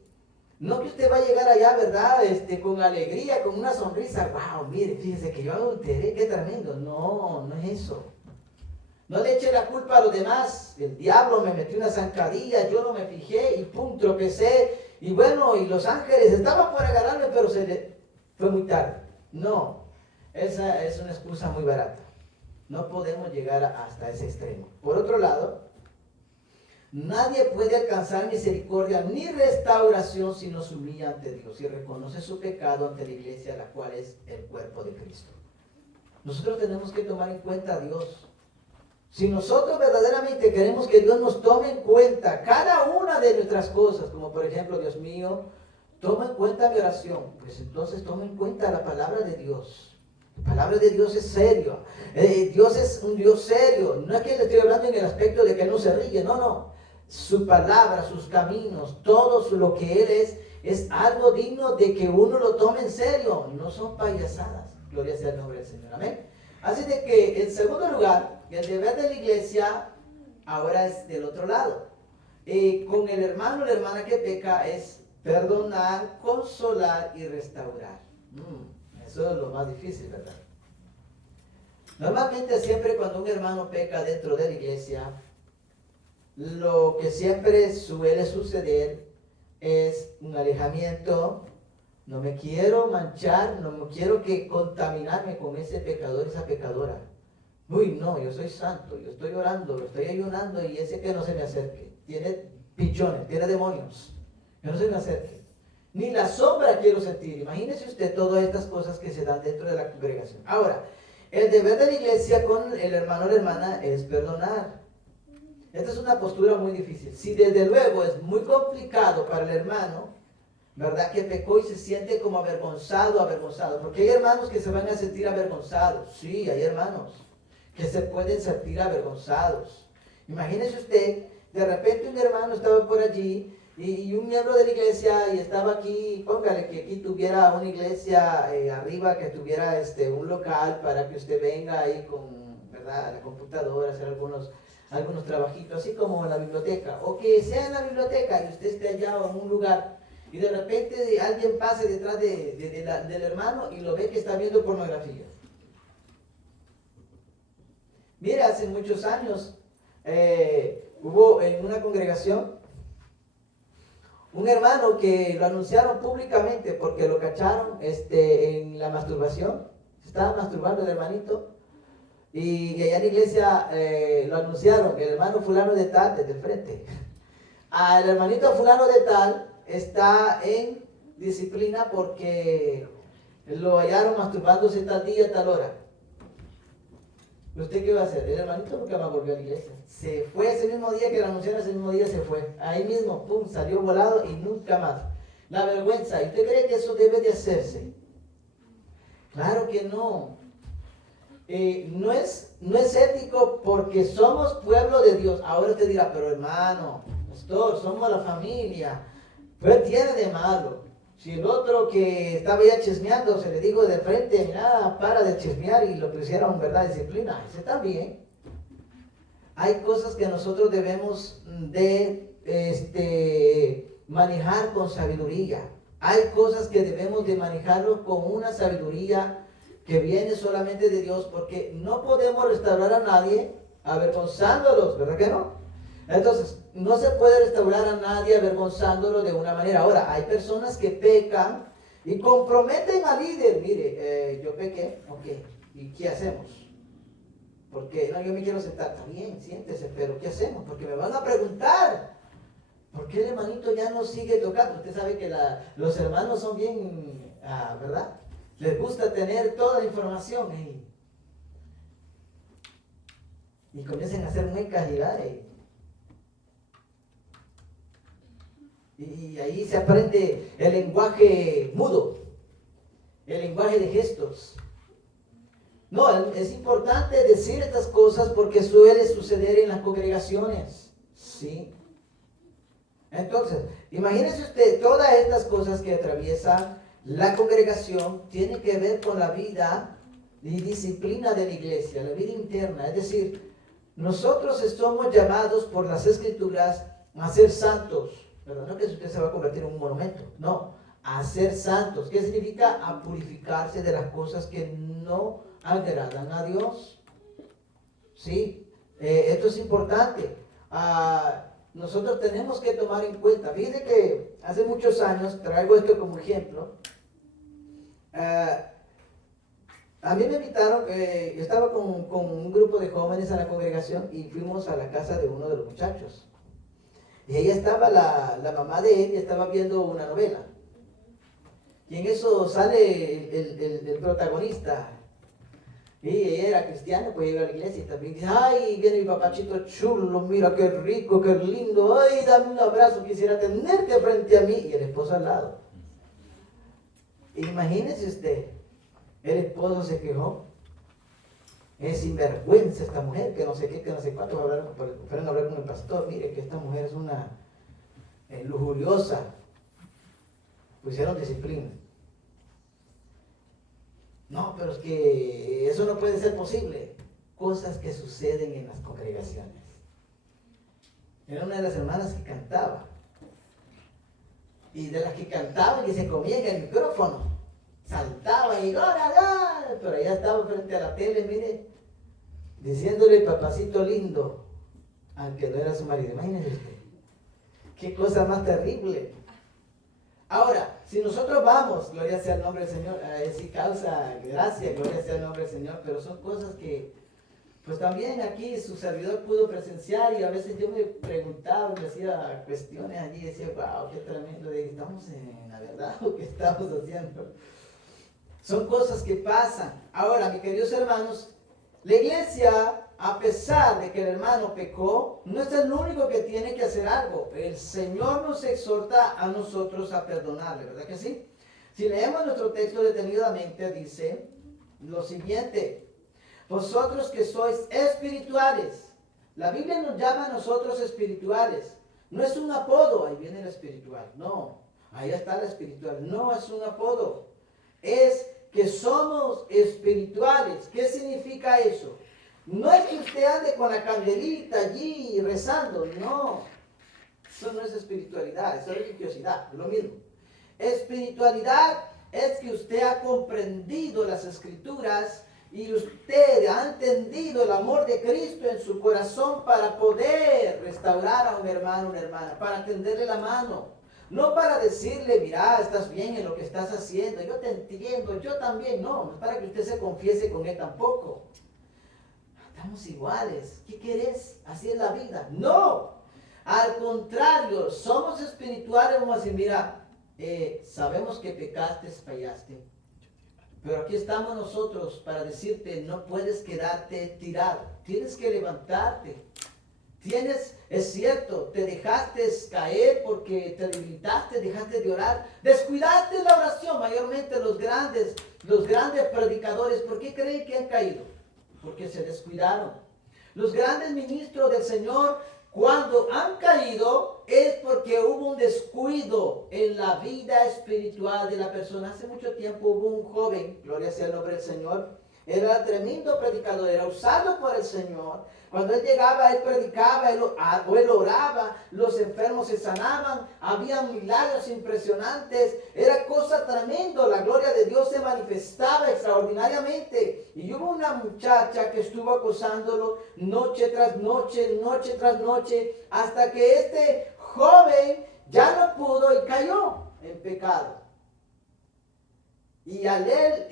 No que usted va a llegar allá, ¿verdad? Con alegría, con una sonrisa. ¡Wow! Mire, fíjese que yo adulteré, qué tremendo. No, no es eso. No le eche la culpa a los demás. El diablo me metió una zancadilla, yo no me fijé y pum, tropecé. Y bueno, y los ángeles estaban por agarrarme, pero fue muy tarde. No, esa es una excusa muy barata. No podemos llegar hasta ese extremo. Por otro lado, nadie puede alcanzar misericordia ni restauración si no se humilla ante Dios y reconoce su pecado ante la iglesia, la cual es el cuerpo de Cristo. Nosotros tenemos que tomar en cuenta a Dios. Si nosotros verdaderamente queremos que Dios nos tome en cuenta cada una de nuestras cosas, como por ejemplo, Dios mío, toma en cuenta mi oración, pues entonces toma en cuenta la palabra de Dios. La palabra de Dios es serio. Dios es un Dios serio. No es que le estoy hablando en el aspecto de que no se ríe, no, no. Su palabra, sus caminos, todo lo que Él es algo digno de que uno lo tome en serio. No son payasadas. Gloria sea el nombre del Señor. Amén. Así de que en segundo lugar, el deber de la iglesia ahora es del otro lado. Con el hermano o la hermana que peca es perdonar, consolar y restaurar. Eso es lo más difícil, ¿verdad? Normalmente siempre cuando un hermano peca dentro de la iglesia, lo que siempre suele suceder es un alejamiento. No me quiero manchar, no me quiero que contaminarme con ese pecador, esa pecadora. Uy, no, yo soy santo, yo estoy orando, yo estoy ayunando y ese que no se me acerque. Tiene pichones, tiene demonios. Que no se me acerque. Ni la sombra quiero sentir. Imagínese usted todas estas cosas que se dan dentro de la congregación. Ahora, el deber de la iglesia con el hermano o la hermana es perdonar. Esta es una postura muy difícil. Si desde luego es muy complicado para el hermano, ¿verdad? Que pecó y se siente como avergonzado. Porque hay hermanos que se van a sentir avergonzados. Sí, hay hermanos que se pueden sentir avergonzados. Imagínese usted, de repente un hermano estaba por allí y un miembro de la iglesia y estaba aquí, póngale que aquí tuviera una iglesia arriba, que tuviera un local para que usted venga ahí con, ¿verdad? La computadora, hacer algunos trabajitos, así como en la biblioteca, o que sea en la biblioteca y usted esté allá o en un lugar y de repente alguien pase detrás del hermano y lo ve que está viendo pornografía. Mire, hace muchos años hubo en una congregación un hermano que lo anunciaron públicamente porque lo cacharon en la masturbación. Se estaba masturbando el hermanito. Y allá en la iglesia lo anunciaron, el hermano fulano de tal, desde el frente. El hermanito fulano de tal está en disciplina porque lo hallaron masturbándose tal día, tal hora. ¿Usted qué va a hacer? El hermanito nunca más volvió a la iglesia. Se fue ese mismo día que lo anunciaron, ese mismo día se fue. Ahí mismo, pum, salió volado y nunca más. La vergüenza. ¿Y usted cree que eso debe de hacerse? Claro que no. No es ético porque somos pueblo de Dios. Ahora usted dirá, pero hermano, pastor, somos la familia. ¿Qué tiene de malo? Si el otro que estaba ya chismeando se le dijo de frente, mira, para de chismear y lo pusieron, ¿verdad? Disciplina. Ese está bien. Hay cosas que nosotros debemos de manejar con sabiduría. Hay cosas que debemos de manejarlo con una sabiduría que viene solamente de Dios, porque no podemos restaurar a nadie avergonzándolos, ¿verdad que no? Entonces, no se puede restaurar a nadie avergonzándolo de una manera. Ahora, hay personas que pecan y comprometen al líder. Mire, yo pequé, ok, ¿y qué hacemos? Porque no, yo me quiero sentar. Está bien, siéntese, pero ¿qué hacemos? Porque me van a preguntar. ¿Por qué el hermanito ya no sigue tocando? Usted sabe que los hermanos son bien, ¿verdad? Les gusta tener toda la información y comienzan a hacer muecas y ahí se aprende el lenguaje mudo, el lenguaje de gestos. No, es importante decir estas cosas porque suele suceder en las congregaciones, ¿sí? Entonces, imagínese usted, todas estas cosas que atraviesan la congregación tienen que ver con la vida y disciplina de la iglesia, la vida interna. Es decir, nosotros somos llamados por las Escrituras a ser santos. Pero no que usted se va a convertir en un monumento, no, a ser santos. ¿Qué significa? A purificarse de las cosas que no agradan a Dios. ¿Sí? Esto es importante. Nosotros tenemos que tomar en cuenta. Fíjense que hace muchos años, traigo esto como ejemplo, a mí me invitaron, yo estaba con un grupo de jóvenes a la congregación y fuimos a la casa de uno de los muchachos. Y ahí estaba la mamá de él y estaba viendo una novela. Y en eso sale el protagonista. Y ella era cristiana, pues iba a la iglesia y también dice, ay, viene mi papachito chulo, mira qué rico, qué lindo, ay, dame un abrazo, quisiera tenerte frente a mí. Y el esposo al lado. Imagínese usted, el esposo se quejó. Es sinvergüenza esta mujer, que no sé qué, que no sé cuánto. Fueron a hablar con el pastor, mire que esta mujer es una lujuriosa. Pusieron disciplina. No, pero es que eso no puede ser posible. Cosas que suceden en las congregaciones. Era una de las hermanas que cantaba. Y de las que cantaban y se comían el micrófono. Saltaban y ¡ora! Pero ella estaba frente a la tele, mire, diciéndole papacito lindo, aunque no era su marido. Imagínese usted. Qué cosa más terrible. Ahora, si nosotros vamos, gloria sea el nombre del Señor, sí causa gracia, gloria sea el nombre del Señor, pero son cosas que, pues también aquí su servidor pudo presenciar y a veces yo me preguntaba, me hacía cuestiones allí y decía, wow, qué tremendo, ¿estamos en la verdad o qué estamos haciendo? Son cosas que pasan. Ahora, mis queridos hermanos, la iglesia, a pesar de que el hermano pecó, no es el único que tiene que hacer algo. El Señor nos exhorta a nosotros a perdonarle, ¿verdad que sí? Si leemos nuestro texto detenidamente, dice lo siguiente: vosotros que sois espirituales. La Biblia nos llama a nosotros espirituales. No es un apodo, ahí viene el espiritual. No, ahí está el espiritual. No es un apodo. Es que somos espirituales. ¿Qué significa eso? No es que usted ande con la candelita allí rezando, no. Eso no es espiritualidad, eso es religiosidad, es lo mismo. Espiritualidad es que usted ha comprendido las escrituras y usted ha entendido el amor de Cristo en su corazón para poder restaurar a un hermano, una hermana, para tenderle la mano. No para decirle, mira, estás bien en lo que estás haciendo, yo te entiendo, yo también. No, no es para que usted se confiese con él tampoco. Estamos iguales, ¿qué querés? Así es la vida. No, al contrario, somos espirituales, vamos a decir, mira, sabemos que pecaste, fallaste, pero aquí estamos nosotros para decirte, no puedes quedarte tirado, tienes que levantarte. Es cierto, te dejaste caer porque te debilitaste, dejaste de orar, descuidaste la oración. Mayormente los grandes predicadores, ¿por qué creen que han caído? Porque se descuidaron. Los grandes ministros del Señor, cuando han caído, es porque hubo un descuido en la vida espiritual de la persona. Hace mucho tiempo hubo un joven, gloria sea el nombre del Señor, era tremendo predicador, era usado por el Señor. Cuando él llegaba, él predicaba, él oraba, los enfermos se sanaban, había milagros impresionantes, era cosa tremenda, la gloria de Dios se manifestaba extraordinariamente. Y hubo una muchacha que estuvo acosándolo noche tras noche, hasta que este joven ya no pudo y cayó en pecado. Y al él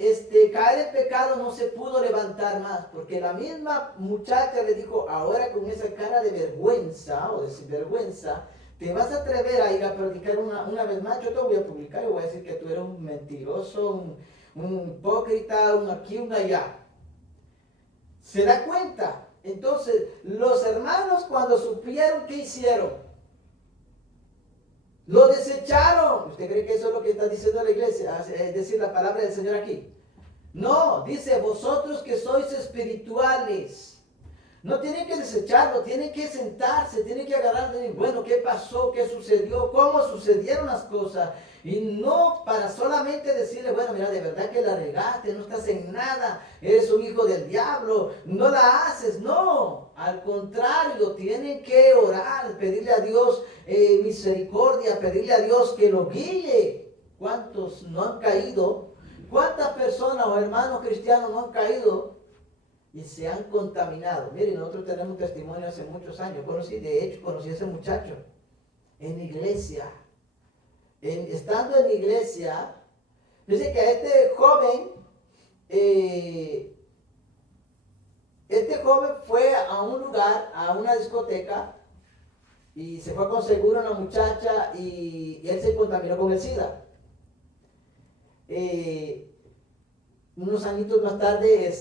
caer en pecado no se pudo levantar más, porque la misma muchacha le dijo, ahora con esa cara de vergüenza o de sinvergüenza, te vas a atrever a ir a predicar una vez más. Yo te voy a publicar y voy a decir que tú eres un mentiroso, un hipócrita, un aquí, un allá. ¿Se da cuenta? Entonces, los hermanos cuando supieron, ¿qué hicieron? Lo desecharon. ¿Usted cree que eso es lo que está diciendo la iglesia? Es decir, la palabra del Señor aquí. No, dice, vosotros que sois espirituales. No tienen que desecharlo, tienen que sentarse, tienen que agarrar, bueno, ¿qué pasó? ¿Qué sucedió? ¿Cómo sucedieron las cosas? Y no para solamente decirle, bueno, mira, de verdad que la regaste, no estás en nada, eres un hijo del diablo, no la haces. No, al contrario, tienen que orar, pedirle a Dios misericordia, pedirle a Dios que lo guíe. ¿Cuántos no han caído? ¿Cuántas personas o hermanos cristianos no han caído y se han contaminado? Miren, nosotros tenemos un testimonio hace muchos años. Conocí a ese muchacho en la iglesia. Estando en la iglesia, dice que a este joven fue a un lugar, a una discoteca, y se fue con seguro a una muchacha y él se contaminó con el SIDA. unos añitos más tarde,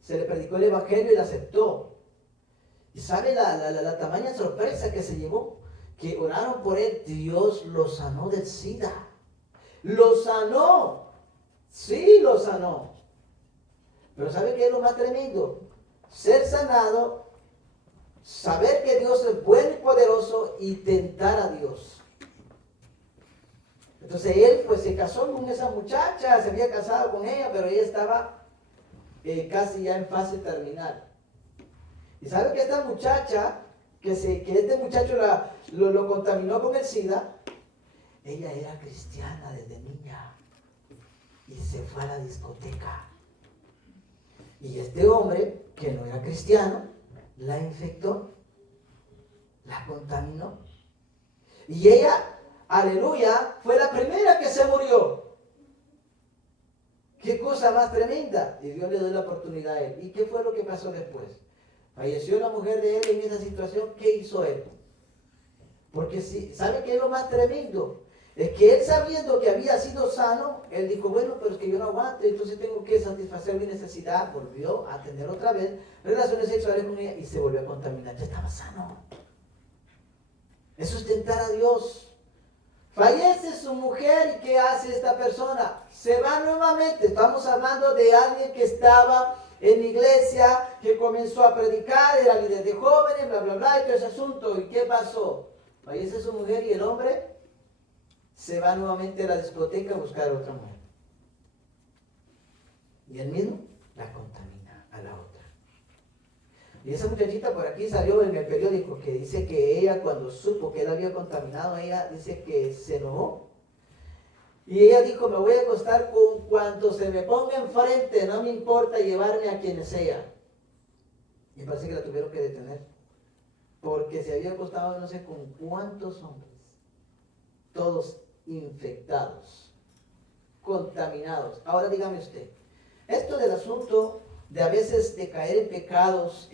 se le predicó el evangelio y la aceptó. ¿Y sabe la tamaña sorpresa que se llevó? Que oraron por él, Dios lo sanó del SIDA. Lo sanó. Sí, lo sanó. Pero ¿sabe qué es lo más tremendo? Ser sanado, saber que Dios es bueno y poderoso y tentar a Dios. Entonces él pues se casó con esa muchacha, se había casado con ella, pero ella estaba casi ya en fase terminal. Y sabe que esta muchacha, que este muchacho lo contaminó con el SIDA, ella era cristiana desde niña y se fue a la discoteca. Y este hombre, que no era cristiano, la infectó, la contaminó. Y ella, aleluya, fue la primera que se murió. Qué cosa más tremenda. Y Dios le dio la oportunidad a él. ¿Y qué fue lo que pasó después? Falleció la mujer de él en esa situación. ¿Qué hizo él? Porque si, ¿sabe qué es lo más tremendo? Es que él, sabiendo que había sido sano, él dijo, bueno, pero es que yo no aguanto, entonces tengo que satisfacer mi necesidad. Volvió a tener otra vez relaciones sexuales con ella y se volvió a contaminar. Ya estaba sano. Eso es tentar a Dios. Fallece su mujer, ¿y qué hace esta persona? Se va nuevamente. Estamos hablando de alguien que estaba en la iglesia, que comenzó a predicar, era líder de jóvenes, bla, bla, bla, y todo ese asunto. ¿Y qué pasó? Fallece su mujer y el hombre se va nuevamente a la discoteca a buscar a otra mujer. Y él mismo la contamina a la otra. Y esa muchachita por aquí salió en el periódico que dice que ella, cuando supo que él había contaminado, ella dice que se enojó. Y ella dijo, me voy a acostar con cuanto se me ponga enfrente, no me importa llevarme a quien sea. Y parece que la tuvieron que detener. Porque se había acostado no sé con cuántos hombres. Todos infectados, contaminados. Ahora dígame usted, esto del asunto de a veces de caer en pecados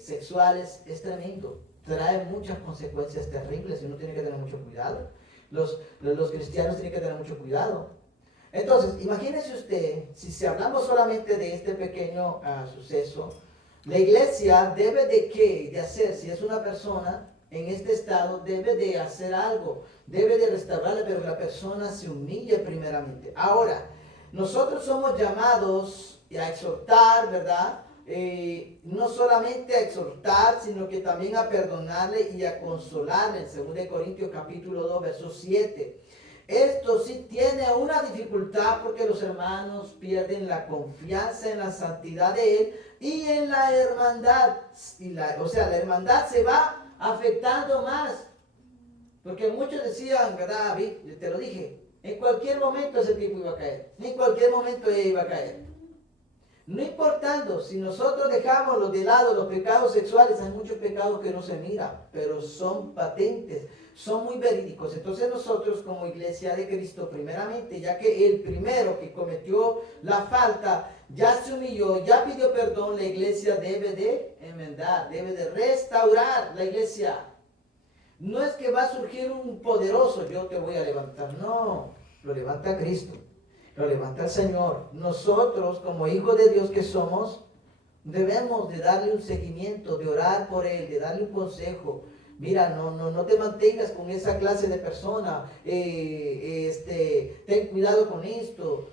sexuales es tremendo, trae muchas consecuencias terribles y uno tiene que tener mucho cuidado. Los cristianos tienen que tener mucho cuidado. Entonces, imagínese usted, si hablamos solamente de este pequeño suceso, la iglesia debe de qué, de hacer, si es una persona en este estado, debe de hacer algo, debe de restaurarle, pero la persona se humille primeramente. Ahora, nosotros somos llamados a exhortar, ¿verdad? No solamente a exhortar, sino que también a perdonarle y a consolarle. En 2 Corintios capítulo 2, verso 7. Esto sí tiene una dificultad porque los hermanos pierden la confianza en la santidad de Él y en la hermandad. O sea, la hermandad se va afectando más. Porque muchos decían, ¿verdad, David? Te lo dije, en cualquier momento ese tipo iba a caer. En cualquier momento ella iba a caer. No importando, si nosotros dejamos de lado los pecados sexuales, hay muchos pecados que no se miran, pero son patentes, son muy verídicos. Entonces nosotros como iglesia de Cristo, primeramente, ya que el primero que cometió la falta ya se humilló, ya pidió perdón, la iglesia debe de enmendar, debe de restaurar la iglesia. No es que va a surgir un poderoso, yo te voy a levantar, no, lo levanta Cristo. Lo levanta el Señor. Nosotros, como hijos de Dios que somos, debemos de darle un seguimiento, de orar por Él, de darle un consejo. Mira, no te mantengas con esa clase de persona. Ten cuidado con esto.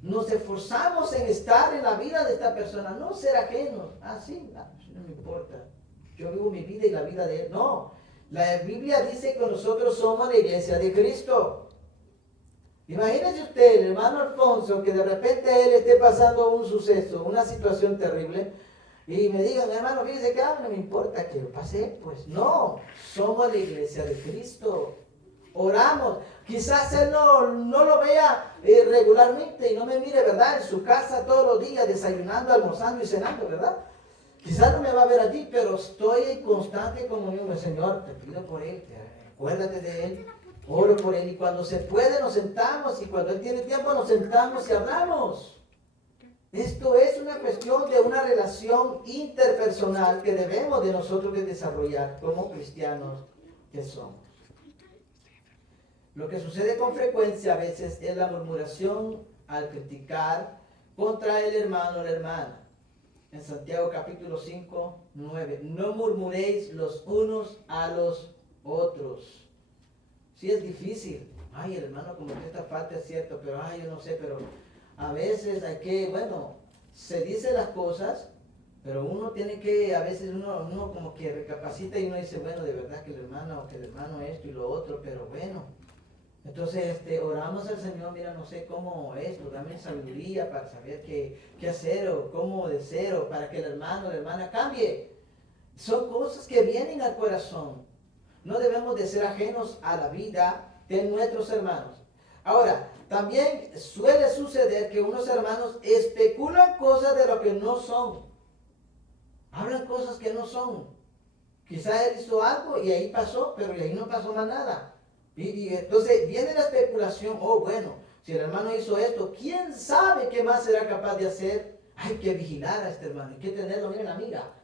Nos esforzamos en estar en la vida de esta persona, no ser ajenos. Sí, no me importa. Yo vivo mi vida y la vida de Él. No, la Biblia dice que nosotros somos la iglesia de Cristo. Imagínese usted, el hermano Alfonso, que de repente él esté pasando un suceso, una situación terrible, y me digan, hermano, fíjese que no me importa que lo pase, pues no, somos la iglesia de Cristo. Oramos. Quizás él no lo vea regularmente y no me mire, ¿verdad? En su casa todos los días, desayunando, almorzando y cenando, ¿verdad? Quizás no me va a ver allí, pero estoy en constante comunión. Señor, te pido por él, acuérdate de él. Oro por él y cuando se puede nos sentamos y cuando él tiene tiempo nos sentamos y hablamos. Esto es una cuestión de una relación interpersonal que debemos de nosotros de desarrollar como cristianos que somos. Lo que sucede con frecuencia a veces es la murmuración al criticar contra el hermano o la hermana. En Santiago capítulo 5, 9. No murmuréis los unos a los otros. Sí es difícil. Ay, el hermano como que esta parte es cierto, pero ay, yo no sé, pero a veces hay que, bueno, se dice las cosas, pero uno tiene que, a veces uno como que recapacita y uno dice, bueno, de verdad que el hermano esto y lo otro, pero bueno. Entonces oramos al Señor, mira, no sé cómo esto, dame sabiduría para saber qué hacer o cómo de ser o para que el hermano o la hermana cambie. Son cosas que vienen al corazón. No debemos de ser ajenos a la vida de nuestros hermanos. Ahora, también suele suceder que unos hermanos especulan cosas de lo que no son. Hablan cosas que no son. Quizás él hizo algo y ahí pasó, pero ahí no pasó más nada. Y entonces viene la especulación, oh bueno, si el hermano hizo esto, ¿quién sabe qué más será capaz de hacer? Hay que vigilar a este hermano, hay que tenerlo bien en la mira.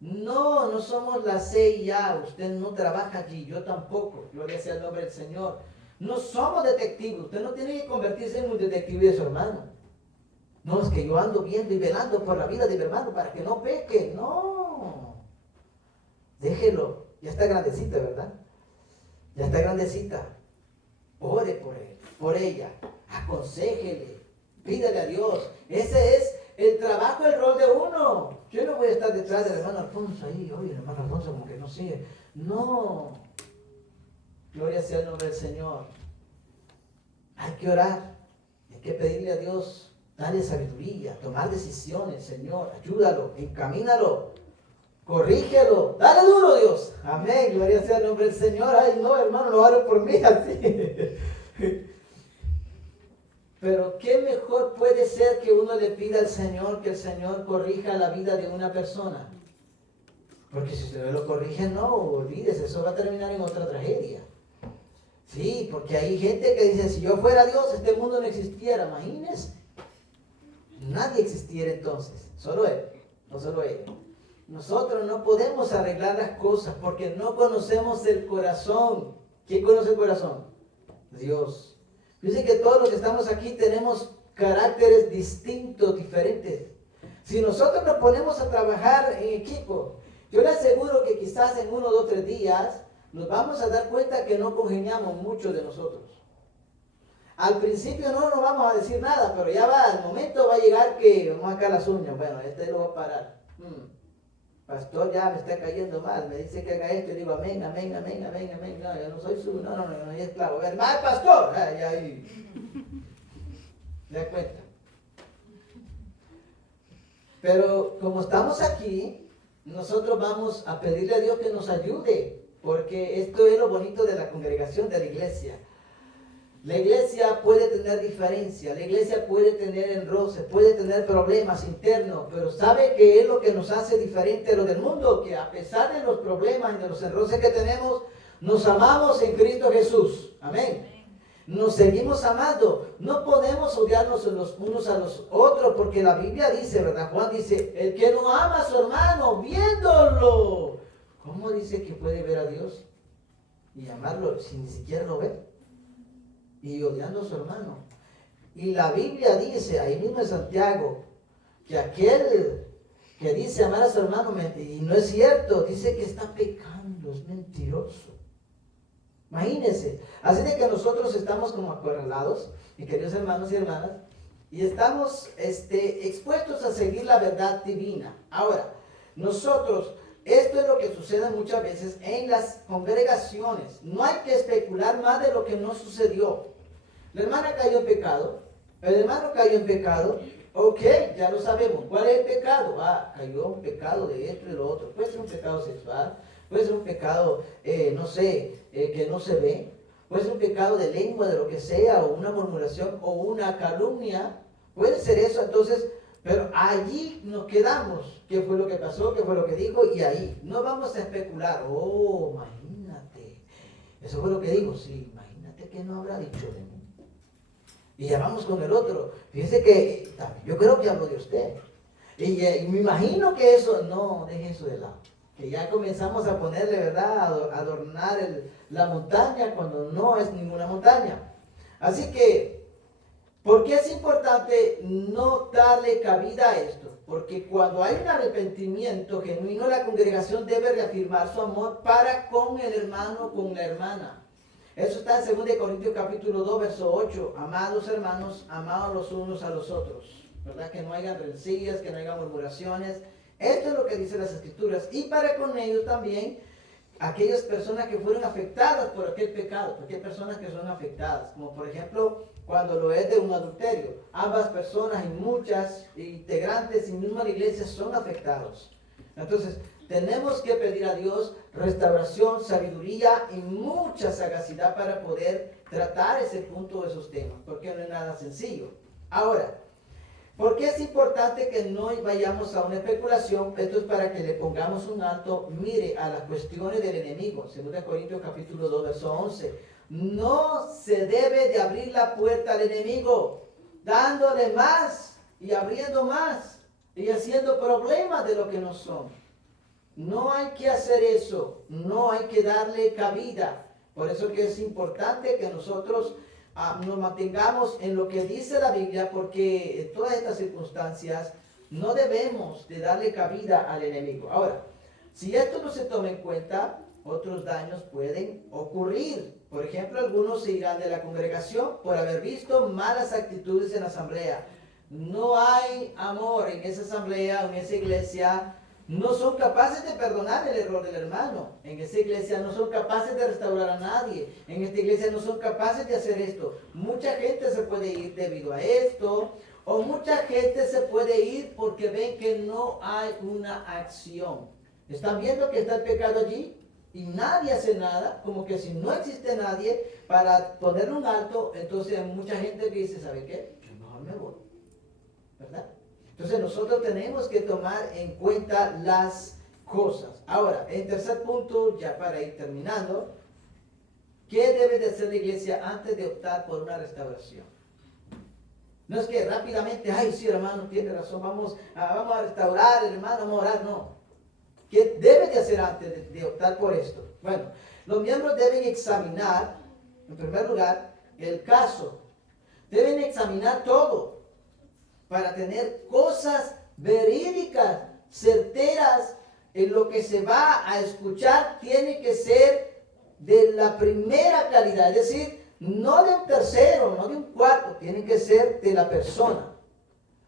No somos la CIA, usted no trabaja allí, yo tampoco, gloria sea el nombre del Señor. No somos detectives, usted no tiene que convertirse en un detective de su hermano. No, es que yo ando viendo y velando por la vida de mi hermano para que no peque, no. Déjelo, ya está grandecita, ¿verdad? Ya está grandecita. Ore por él, por ella, aconséjele, pídale a Dios. Ese es el trabajo, el rol de uno. Yo no voy a estar detrás del hermano Alfonso ahí, oye, el hermano Alfonso como que no sigue. No. Gloria sea el nombre del Señor. Hay que orar, hay que pedirle a Dios, darle sabiduría, tomar decisiones, Señor, ayúdalo, encamínalo, corrígelo, dale duro, Dios. Amén, gloria sea el nombre del Señor. Ay, no, hermano, no ore por mí así. Pero qué mejor puede ser que uno le pida al Señor que el Señor corrija la vida de una persona. Porque si usted lo corrige, no, olvídese, eso va a terminar en otra tragedia. Sí, porque hay gente que dice, si yo fuera Dios, este mundo no existiera, imagínense. Nadie existiera entonces, solo Él, no solo Él. Nosotros no podemos arreglar las cosas porque no conocemos el corazón. ¿Quién conoce el corazón? Dios. Dice que todos los que estamos aquí tenemos caracteres distintos, diferentes. Si nosotros nos ponemos a trabajar en equipo, yo le aseguro que quizás en 1, 2, 3 días nos vamos a dar cuenta que no congeniamos mucho de nosotros. Al principio no nos vamos a decir nada, pero ya va, al momento va a llegar que vamos a sacar las uñas. Bueno, este lo va a parar. Pastor, ya me está cayendo mal, me dice que haga esto, y digo amén, amén, amén, amén, amén. No, yo no soy su, no, es esclavo. ¿Verdad, pastor? Ay. ¿Se da cuenta? Pero como estamos aquí, nosotros vamos a pedirle a Dios que nos ayude, porque esto es lo bonito de la congregación, de la iglesia. La iglesia puede tener diferencia, la iglesia puede tener enroces, puede tener problemas internos, pero ¿sabe qué es lo que nos hace diferente a lo del mundo? Que a pesar de los problemas y de los enroces que tenemos, nos amamos en Cristo Jesús. Amén. Nos seguimos amando. No podemos odiarnos los unos a los otros, porque la Biblia dice, ¿verdad? Juan dice, el que no ama a su hermano, viéndolo, ¿cómo dice que puede ver a Dios y amarlo si ni siquiera lo ve? Y odiando a su hermano. Y la Biblia dice, ahí mismo en Santiago, que aquel que dice amar a su hermano, y no es cierto, dice que está pecando, es mentiroso. Imagínense. Así de que nosotros estamos como acorralados, mis queridos hermanos y hermanas, y estamos expuestos a seguir la verdad divina. Ahora, nosotros, esto es lo que sucede muchas veces en las congregaciones. No hay que especular más de lo que no sucedió. La hermana cayó en pecado, el hermano cayó en pecado, ok, ya lo sabemos. ¿Cuál es el pecado? Cayó en pecado de esto y de lo otro. Puede ser un pecado sexual, puede ser un pecado, que no se ve, puede ser un pecado de lengua, de lo que sea, o una murmuración, o una calumnia. Puede ser eso, entonces, pero allí nos quedamos. ¿Qué fue lo que pasó? ¿Qué fue lo que dijo? Y ahí, no vamos a especular. Oh, imagínate. Eso fue lo que dijo. Sí, imagínate que no habrá dicho de mí. Y ya vamos con el otro. Fíjese que también yo creo que habló de usted. Y me imagino que eso, no, deje eso de lado. Que ya comenzamos a ponerle, ¿verdad? A adornar la montaña cuando no es ninguna montaña. Así que ¿Por qué es importante no darle cabida a esto? Porque cuando hay un arrepentimiento genuino, la congregación debe reafirmar su amor para con el hermano, con la hermana. Eso está en 2 Corintios capítulo 2, verso 8. Amados hermanos, amados los unos a los otros. ¿Verdad? Que no haya rencillas, que no haya murmuraciones. Esto es lo que dicen las Escrituras. Y para con ellos también, aquellas personas que fueron afectadas por aquel pecado. Porque hay personas que son afectadas. Como por ejemplo, cuando lo es de un adulterio. Ambas personas y muchas integrantes y misma la iglesia son afectados. Entonces, tenemos que pedir a Dios restauración, sabiduría y mucha sagacidad para poder tratar ese punto de esos temas, porque no es nada sencillo. Ahora, ¿por qué es importante que no vayamos a una especulación? Esto es para que le pongamos un alto, mire, a las cuestiones del enemigo. 2 Corintios capítulo 2, verso 11. No se debe de abrir la puerta al enemigo, dándole más y abriendo más y haciendo problemas de lo que no son. No hay que hacer eso, no hay que darle cabida. Por eso que es importante que nosotros nos mantengamos en lo que dice la Biblia, porque en todas estas circunstancias no debemos de darle cabida al enemigo. Ahora, si esto no se toma en cuenta, otros daños pueden ocurrir. Por ejemplo, algunos se irán de la congregación por haber visto malas actitudes en la asamblea. No hay amor en esa asamblea, en esa iglesia. No son capaces de perdonar el error del hermano. En esta iglesia no son capaces de restaurar a nadie. En esta iglesia no son capaces de hacer esto. Mucha gente se puede ir debido a esto. O mucha gente se puede ir porque ven que no hay una acción. Están viendo que está el pecado allí y nadie hace nada. Como que si no existe nadie para ponerle un alto, entonces hay mucha gente que dice, ¿sabe qué? Yo mejor me voy. ¿Verdad? Entonces nosotros tenemos que tomar en cuenta las cosas. Ahora, en tercer punto, ya para ir terminando, ¿qué debe de hacer la iglesia antes de optar por una restauración? No es que rápidamente, ay sí hermano, tiene razón, vamos a restaurar, hermano, vamos a orar, no. ¿Qué debe de hacer antes de optar por esto? Bueno, los miembros deben examinar, en primer lugar, el caso. Deben examinar todo, para tener cosas verídicas, certeras, en lo que se va a escuchar tiene que ser de la primera calidad, es decir, no de un tercero, no de un cuarto, tiene que ser de la persona.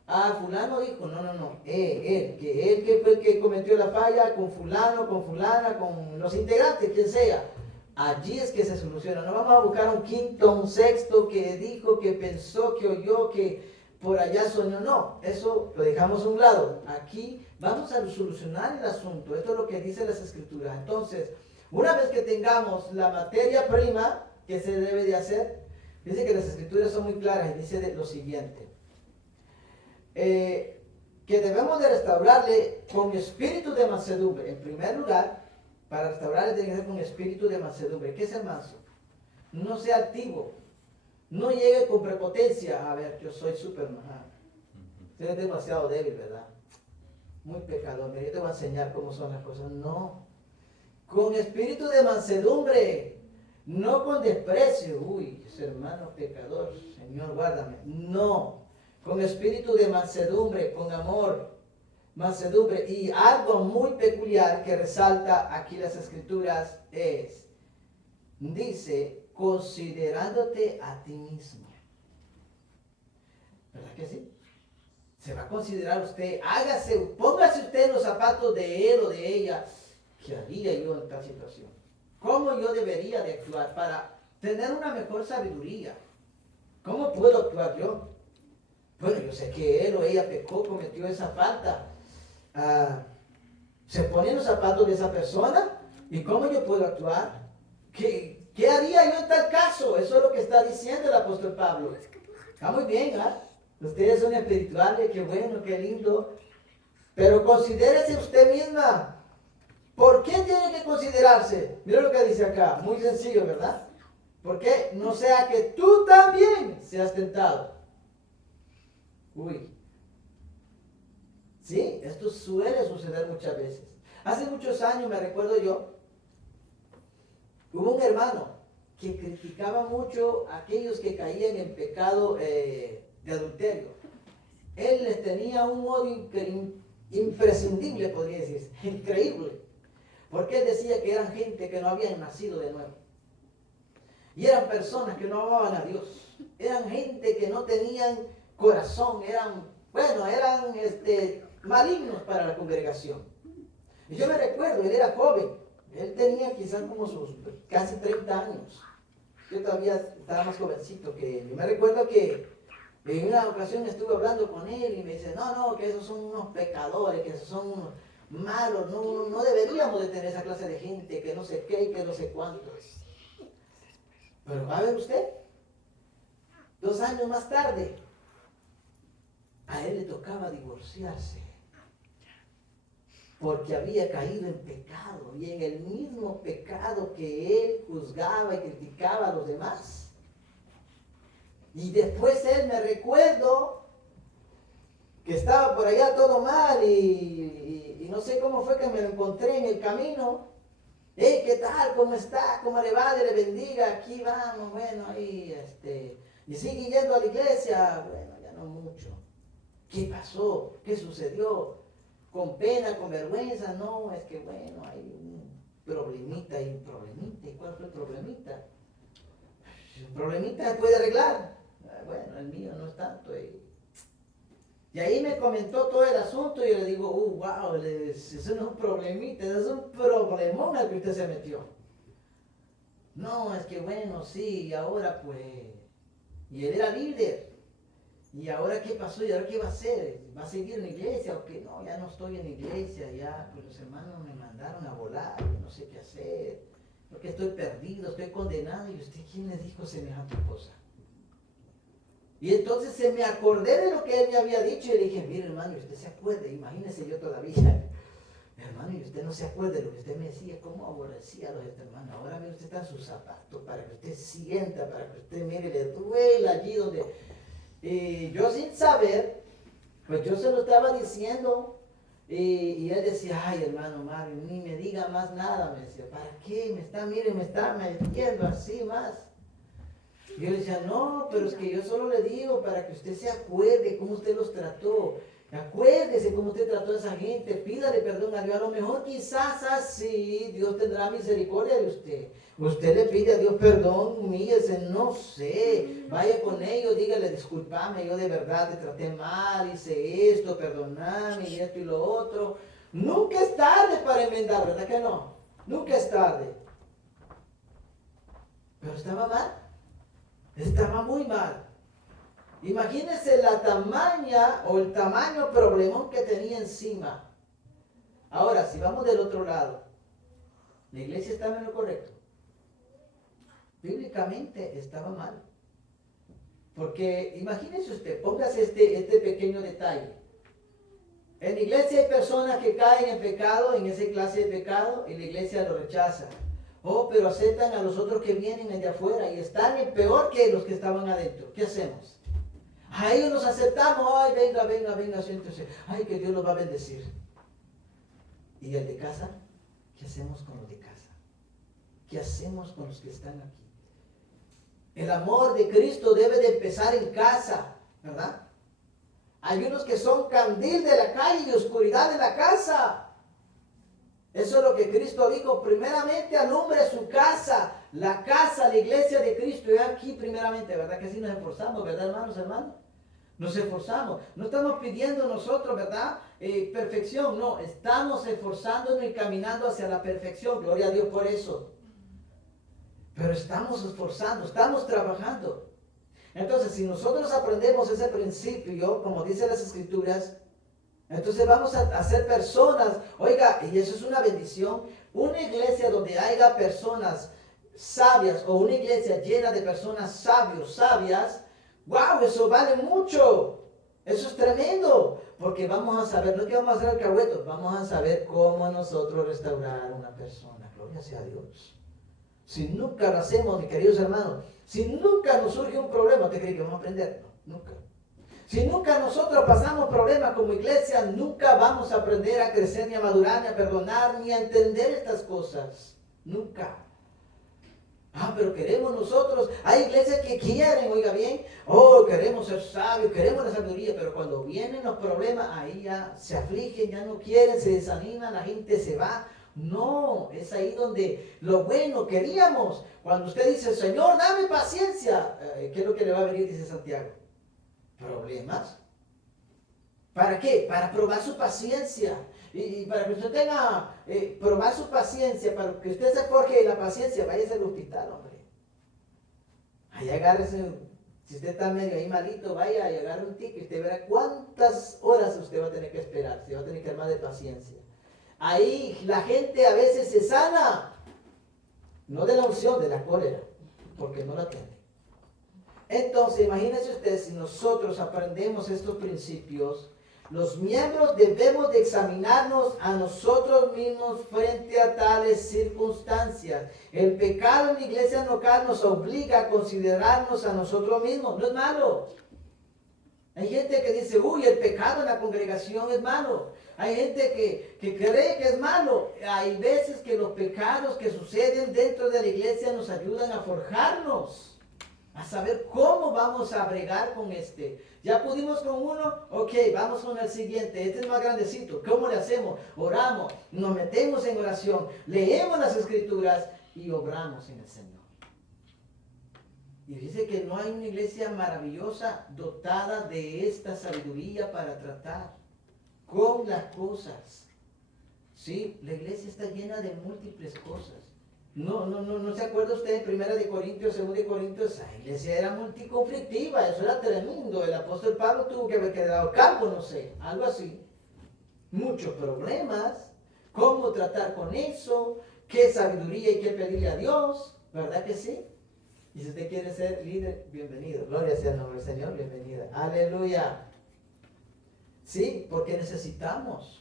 Ah, fulano dijo, no, él que fue el que cometió la falla con fulano, con fulana, con los integrantes, quien sea. Allí es que se soluciona, no vamos a buscar un quinto, un sexto que dijo, que pensó, que oyó, que por allá soñó, no, eso lo dejamos a un lado. Aquí vamos a solucionar el asunto, esto es lo que dicen las Escrituras. Entonces, una vez que tengamos la materia prima, ¿qué se debe de hacer? Dice que las Escrituras son muy claras y dice lo siguiente, que debemos de restaurarle con espíritu de mansedumbre. En primer lugar, para restaurarle tiene que ser con espíritu de mansedumbre. ¿Qué es el manso? No sea altivo. No llegue con prepotencia. A ver, yo soy Superman. Usted es demasiado débil, ¿verdad? Muy pecador. Mira, yo te voy a enseñar cómo son las cosas. No. Con espíritu de mansedumbre. No con desprecio. Uy, ese hermano pecador. Señor, guárdame. No. Con espíritu de mansedumbre, con amor. Mansedumbre. Y algo muy peculiar que resalta aquí las Escrituras es, dice, considerándote a ti mismo. ¿Verdad que sí? Se va a considerar usted, póngase usted en los zapatos de él o de ella. ¿Qué haría yo en tal situación? ¿Cómo yo debería de actuar para tener una mejor sabiduría? ¿Cómo puedo actuar yo? Bueno, yo sé que él o ella pecó, cometió esa falta. Se pone en los zapatos de esa persona y ¿cómo yo puedo actuar? ¿Qué haría yo en tal caso? Eso es lo que está diciendo el apóstol Pablo. Está muy bien, ¿ah? Ustedes son espirituales, qué bueno, qué lindo. Pero considérese usted misma. ¿Por qué tiene que considerarse? Mira lo que dice acá, muy sencillo, ¿verdad? Porque no sea que tú también seas tentado. Uy. Sí, esto suele suceder muchas veces. Hace muchos años, me recuerdo yo, hubo un hermano que criticaba mucho a aquellos que caían en pecado de adulterio. Él les tenía un odio imprescindible, podría decirse, increíble. Porque él decía que eran gente que no habían nacido de nuevo. Y eran personas que no amaban a Dios. Eran gente que no tenían corazón, eran malignos para la congregación. Y yo me recuerdo, él era joven. Él tenía quizás como sus casi 30 años. Yo todavía estaba más jovencito que él. Yo me recuerdo que en una ocasión estuve hablando con él y me dice, no, que esos son unos pecadores, que esos son unos malos, no deberíamos de tener esa clase de gente, que no sé qué y que no sé cuánto. Pero va a ver usted, 2 años más tarde, a él le tocaba divorciarse. Porque había caído en pecado y en el mismo pecado que él juzgaba y criticaba a los demás. Y después él me recuerdo que estaba por allá todo mal y no sé cómo fue que me lo encontré en el camino. Hey, ¿qué tal? ¿Cómo está? ¿Cómo le va? Dios le bendiga. Aquí vamos, bueno, ahí, y sigue yendo a la iglesia. Bueno, ya no mucho. ¿Qué pasó? ¿Qué sucedió? Con pena, con vergüenza, no, es que bueno, hay un problemita y un problemita. ¿Y cuál fue el problemita? El problemita se puede arreglar. Bueno, el mío no es tanto. Y ahí me comentó todo el asunto y yo le digo, wow, eso no es un problemita, eso es un problemón al que usted se metió. No, es que bueno, sí, y ahora pues, y él era líder. ¿Y ahora qué pasó? ¿Y ahora qué va a hacer? ¿Va a seguir en la iglesia o qué? No, ya no estoy en la iglesia, ya pues los hermanos me mandaron a volar, yo no sé qué hacer, porque estoy perdido, estoy condenado. ¿Y usted quién le dijo semejante cosa? Y entonces se me acordé de lo que él me había dicho y le dije, mire hermano, y usted se acuerda, imagínese yo todavía. Hermano, y usted no se acuerda de lo que usted me decía, cómo aborrecía a los hermanos. Ahora mire, usted está en sus zapatos para que usted sienta, para que usted mire, le duela allí donde... Y yo sin saber, pues yo se lo estaba diciendo y él decía, ay hermano Mario, ni me diga más nada, me decía, ¿para qué? Me está metiendo así más. Y yo le decía, no, pero es que yo solo le digo para que usted se acuerde cómo usted los trató. Acuérdese cómo usted trató a esa gente, pídale perdón a Dios. A lo mejor quizás así Dios tendrá misericordia de usted. Usted le pide a Dios perdón, humíllese, no sé. Vaya con ellos, dígale, discúlpame, yo de verdad te traté mal, hice esto, perdoname y esto y lo otro. Nunca es tarde para enmendar, ¿verdad que no? Nunca es tarde. Pero estaba mal. Estaba muy mal. Imagínense la tamaña o el tamaño problemón que tenía encima. Ahora, si vamos del otro lado, la iglesia estaba en lo correcto. Bíblicamente estaba mal. Porque imagínense usted, póngase este pequeño detalle. En la iglesia hay personas que caen en pecado, en esa clase de pecado, y la iglesia lo rechaza. Oh, pero aceptan a los otros que vienen de afuera y están peor que los que estaban adentro. ¿Qué hacemos? A ellos los aceptamos. Ay, venga, siéntese. Ay, que Dios los va a bendecir. ¿Y el de casa? ¿Qué hacemos con los de casa? ¿Qué hacemos con los que están aquí? El amor de Cristo debe de empezar en casa, ¿verdad? Hay unos que son candil de la calle y oscuridad de la casa. Eso es lo que Cristo dijo, primeramente alumbre su casa, la casa, la iglesia de Cristo, y aquí primeramente, ¿verdad? Que así nos esforzamos, ¿verdad, hermanos? Nos esforzamos, no estamos pidiendo nosotros, ¿verdad? Perfección, no, estamos esforzándonos y caminando hacia la perfección, gloria a Dios por eso. Pero estamos esforzando, estamos trabajando. Entonces, si nosotros aprendemos ese principio, como dicen las Escrituras, entonces vamos a ser personas, oiga, y eso es una bendición, una iglesia donde haya personas sabias o una iglesia llena de personas sabias, wow, eso vale mucho, eso es tremendo, porque vamos a saber, no es que vamos a hacer alcahuetos, vamos a saber cómo nosotros restaurar a una persona, gloria sea a Dios. Si nunca lo hacemos, mis queridos hermanos, si nunca nos surge un problema, ¿te crees que vamos a aprender? No, nunca. Si nunca nosotros pasamos problemas como iglesia, nunca vamos a aprender a crecer, ni a madurar, ni a perdonar, ni a entender estas cosas. Nunca. Pero queremos nosotros, hay iglesias que quieren, oiga bien, oh, queremos ser sabios, queremos la sabiduría, pero cuando vienen los problemas, ahí ya se afligen, ya no quieren, se desaniman, la gente se va. No, es ahí donde lo bueno queríamos. Cuando usted dice, Señor, dame paciencia, ¿qué es lo que le va a venir? Dice Santiago. ¿Problemas? ¿Para qué? Para probar su paciencia. Y para que usted tenga, probar su paciencia, para que usted se forje la paciencia, váyase al hospital, hombre. Ahí agárrese, si usted está medio ahí malito, vaya y agarre un ticket y usted verá cuántas horas usted va a tener que esperar, se va a tener que armar de paciencia. Ahí la gente a veces se sana, no de la unción, de la cólera, porque no la tiene. Entonces, imagínese usted, si nosotros aprendemos estos principios, los miembros debemos de examinarnos a nosotros mismos frente a tales circunstancias. El pecado en la iglesia local nos obliga a considerarnos a nosotros mismos. No es malo. Hay gente que dice, uy, el pecado en la congregación es malo. Hay gente que cree que es malo. Hay veces que los pecados que suceden dentro de la iglesia nos ayudan a forjarnos, a saber cómo vamos a bregar con este. Ya pudimos con uno, ok, vamos con el siguiente. Este es más grandecito. ¿Cómo le hacemos? Oramos, nos metemos en oración, leemos las escrituras y obramos en el Señor. Y dice que no hay una iglesia maravillosa dotada de esta sabiduría para tratar con las cosas. Sí, la iglesia está llena de múltiples cosas. No se acuerda usted en 1 de Corintios, 2 de Corintios, la iglesia era multiconflictiva, eso era tremendo. El apóstol Pablo tuvo que haber quedado calvo, no sé, algo así. Muchos problemas, cómo tratar con eso, qué sabiduría hay que pedirle a Dios, ¿verdad que sí? Y si usted quiere ser líder, bienvenido. Gloria sea el nombre del Señor, bienvenida. Aleluya. Sí, porque necesitamos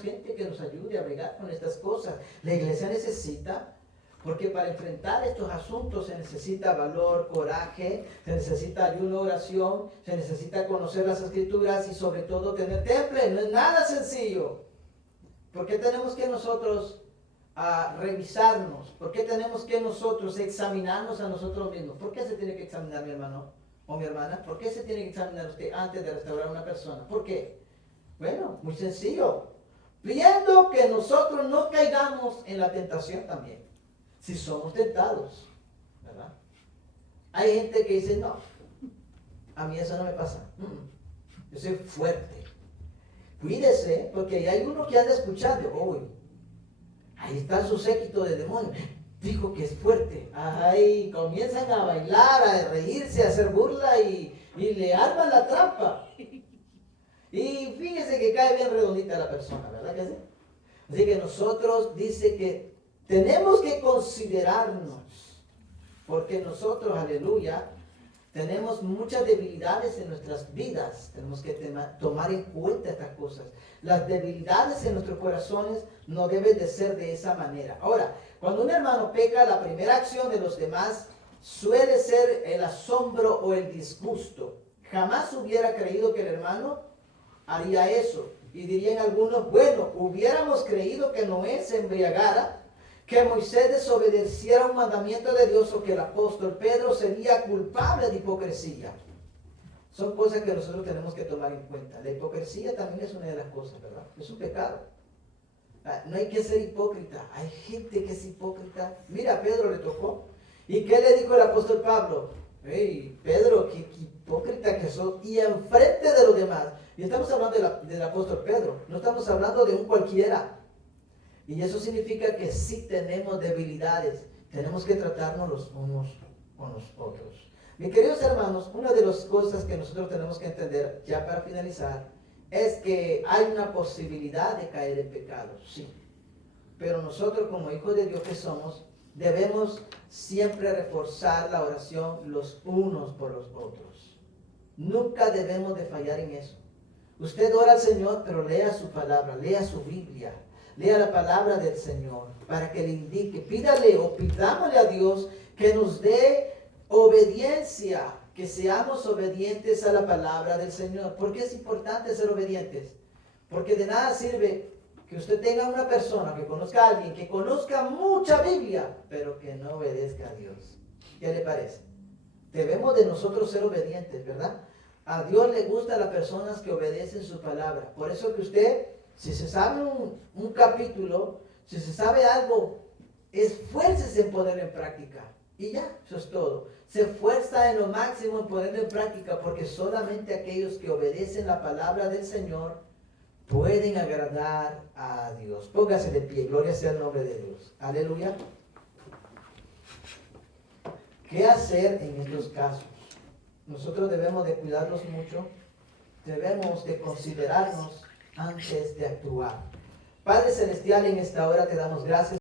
gente que nos ayude a bregar con estas cosas. La iglesia necesita, porque para enfrentar estos asuntos se necesita valor, coraje, se necesita ayuno, oración, se necesita conocer las escrituras y sobre todo tener temple. No es nada sencillo. ¿Por qué tenemos que nosotros revisarnos? ¿Por qué tenemos que nosotros examinarnos a nosotros mismos? ¿Por qué se tiene que examinar, mi hermano o mi hermana? ¿Por qué se tiene que examinar usted antes de restaurar a una persona? ¿Por qué? Bueno, muy sencillo. Viendo que nosotros no caigamos en la tentación también. Si somos tentados, ¿verdad? Hay gente que dice, no, a mí eso no me pasa. Yo soy fuerte. Cuídese, porque hay uno que anda escuchando, uy, ahí está su séquito de demonios. Dijo que es fuerte. Ahí comienzan a bailar, a reírse, a hacer burla y le arman la trampa. Y fíjese que cae bien redondita la persona, ¿verdad que sí? Así que nosotros dice que tenemos que considerarnos, porque nosotros, aleluya, tenemos muchas debilidades en nuestras vidas. Tenemos que tomar en cuenta estas cosas. Las debilidades en nuestros corazones no deben de ser de esa manera. Ahora, cuando un hermano peca, la primera acción de los demás suele ser el asombro o el disgusto. Jamás hubiera creído que el hermano haría eso. Y dirían algunos, bueno, hubiéramos creído que Noé se embriagara, que Moisés desobedeciera un mandamiento de Dios o que el apóstol Pedro sería culpable de hipocresía. Son cosas que nosotros tenemos que tomar en cuenta. La hipocresía también es una de las cosas, ¿verdad? Es un pecado. No hay que ser hipócrita. Hay gente que es hipócrita. Mira, a Pedro le tocó. ¿Y qué le dijo el apóstol Pablo? Hey, Pedro, qué hipócrita que sos. Y enfrente de los demás. Y estamos hablando del apóstol Pedro. No estamos hablando de un cualquiera. Y eso significa que sí tenemos debilidades. Tenemos que tratarnos los unos con los otros. Mis queridos hermanos, una de las cosas que nosotros tenemos que entender, ya para finalizar, es que hay una posibilidad de caer en pecado, sí. Pero nosotros como hijos de Dios que somos, debemos siempre reforzar la oración los unos por los otros. Nunca debemos de fallar en eso. Usted ora al Señor, pero lea su palabra, lea su Biblia, lea la palabra del Señor para que le indique, pídale o pidámosle a Dios que nos dé obediencia, que seamos obedientes a la palabra del Señor. ¿Por qué es importante ser obedientes? Porque de nada sirve que usted tenga una persona, que conozca a alguien, que conozca mucha Biblia, pero que no obedezca a Dios. ¿Qué le parece? Debemos de nosotros ser obedientes, ¿verdad? A Dios le gusta a las personas que obedecen su palabra. Por eso que usted, si se sabe un capítulo, si se sabe algo, esfuércese en ponerlo en práctica. Y ya, eso es todo. Se esfuerza en lo máximo en ponerlo en práctica, porque solamente aquellos que obedecen la palabra del Señor pueden agradar a Dios. Póngase de pie, gloria sea el nombre de Dios. Aleluya. ¿Qué hacer en estos casos? Nosotros debemos de cuidarnos mucho, debemos de considerarnos antes de actuar. Padre Celestial, en esta hora te damos gracias.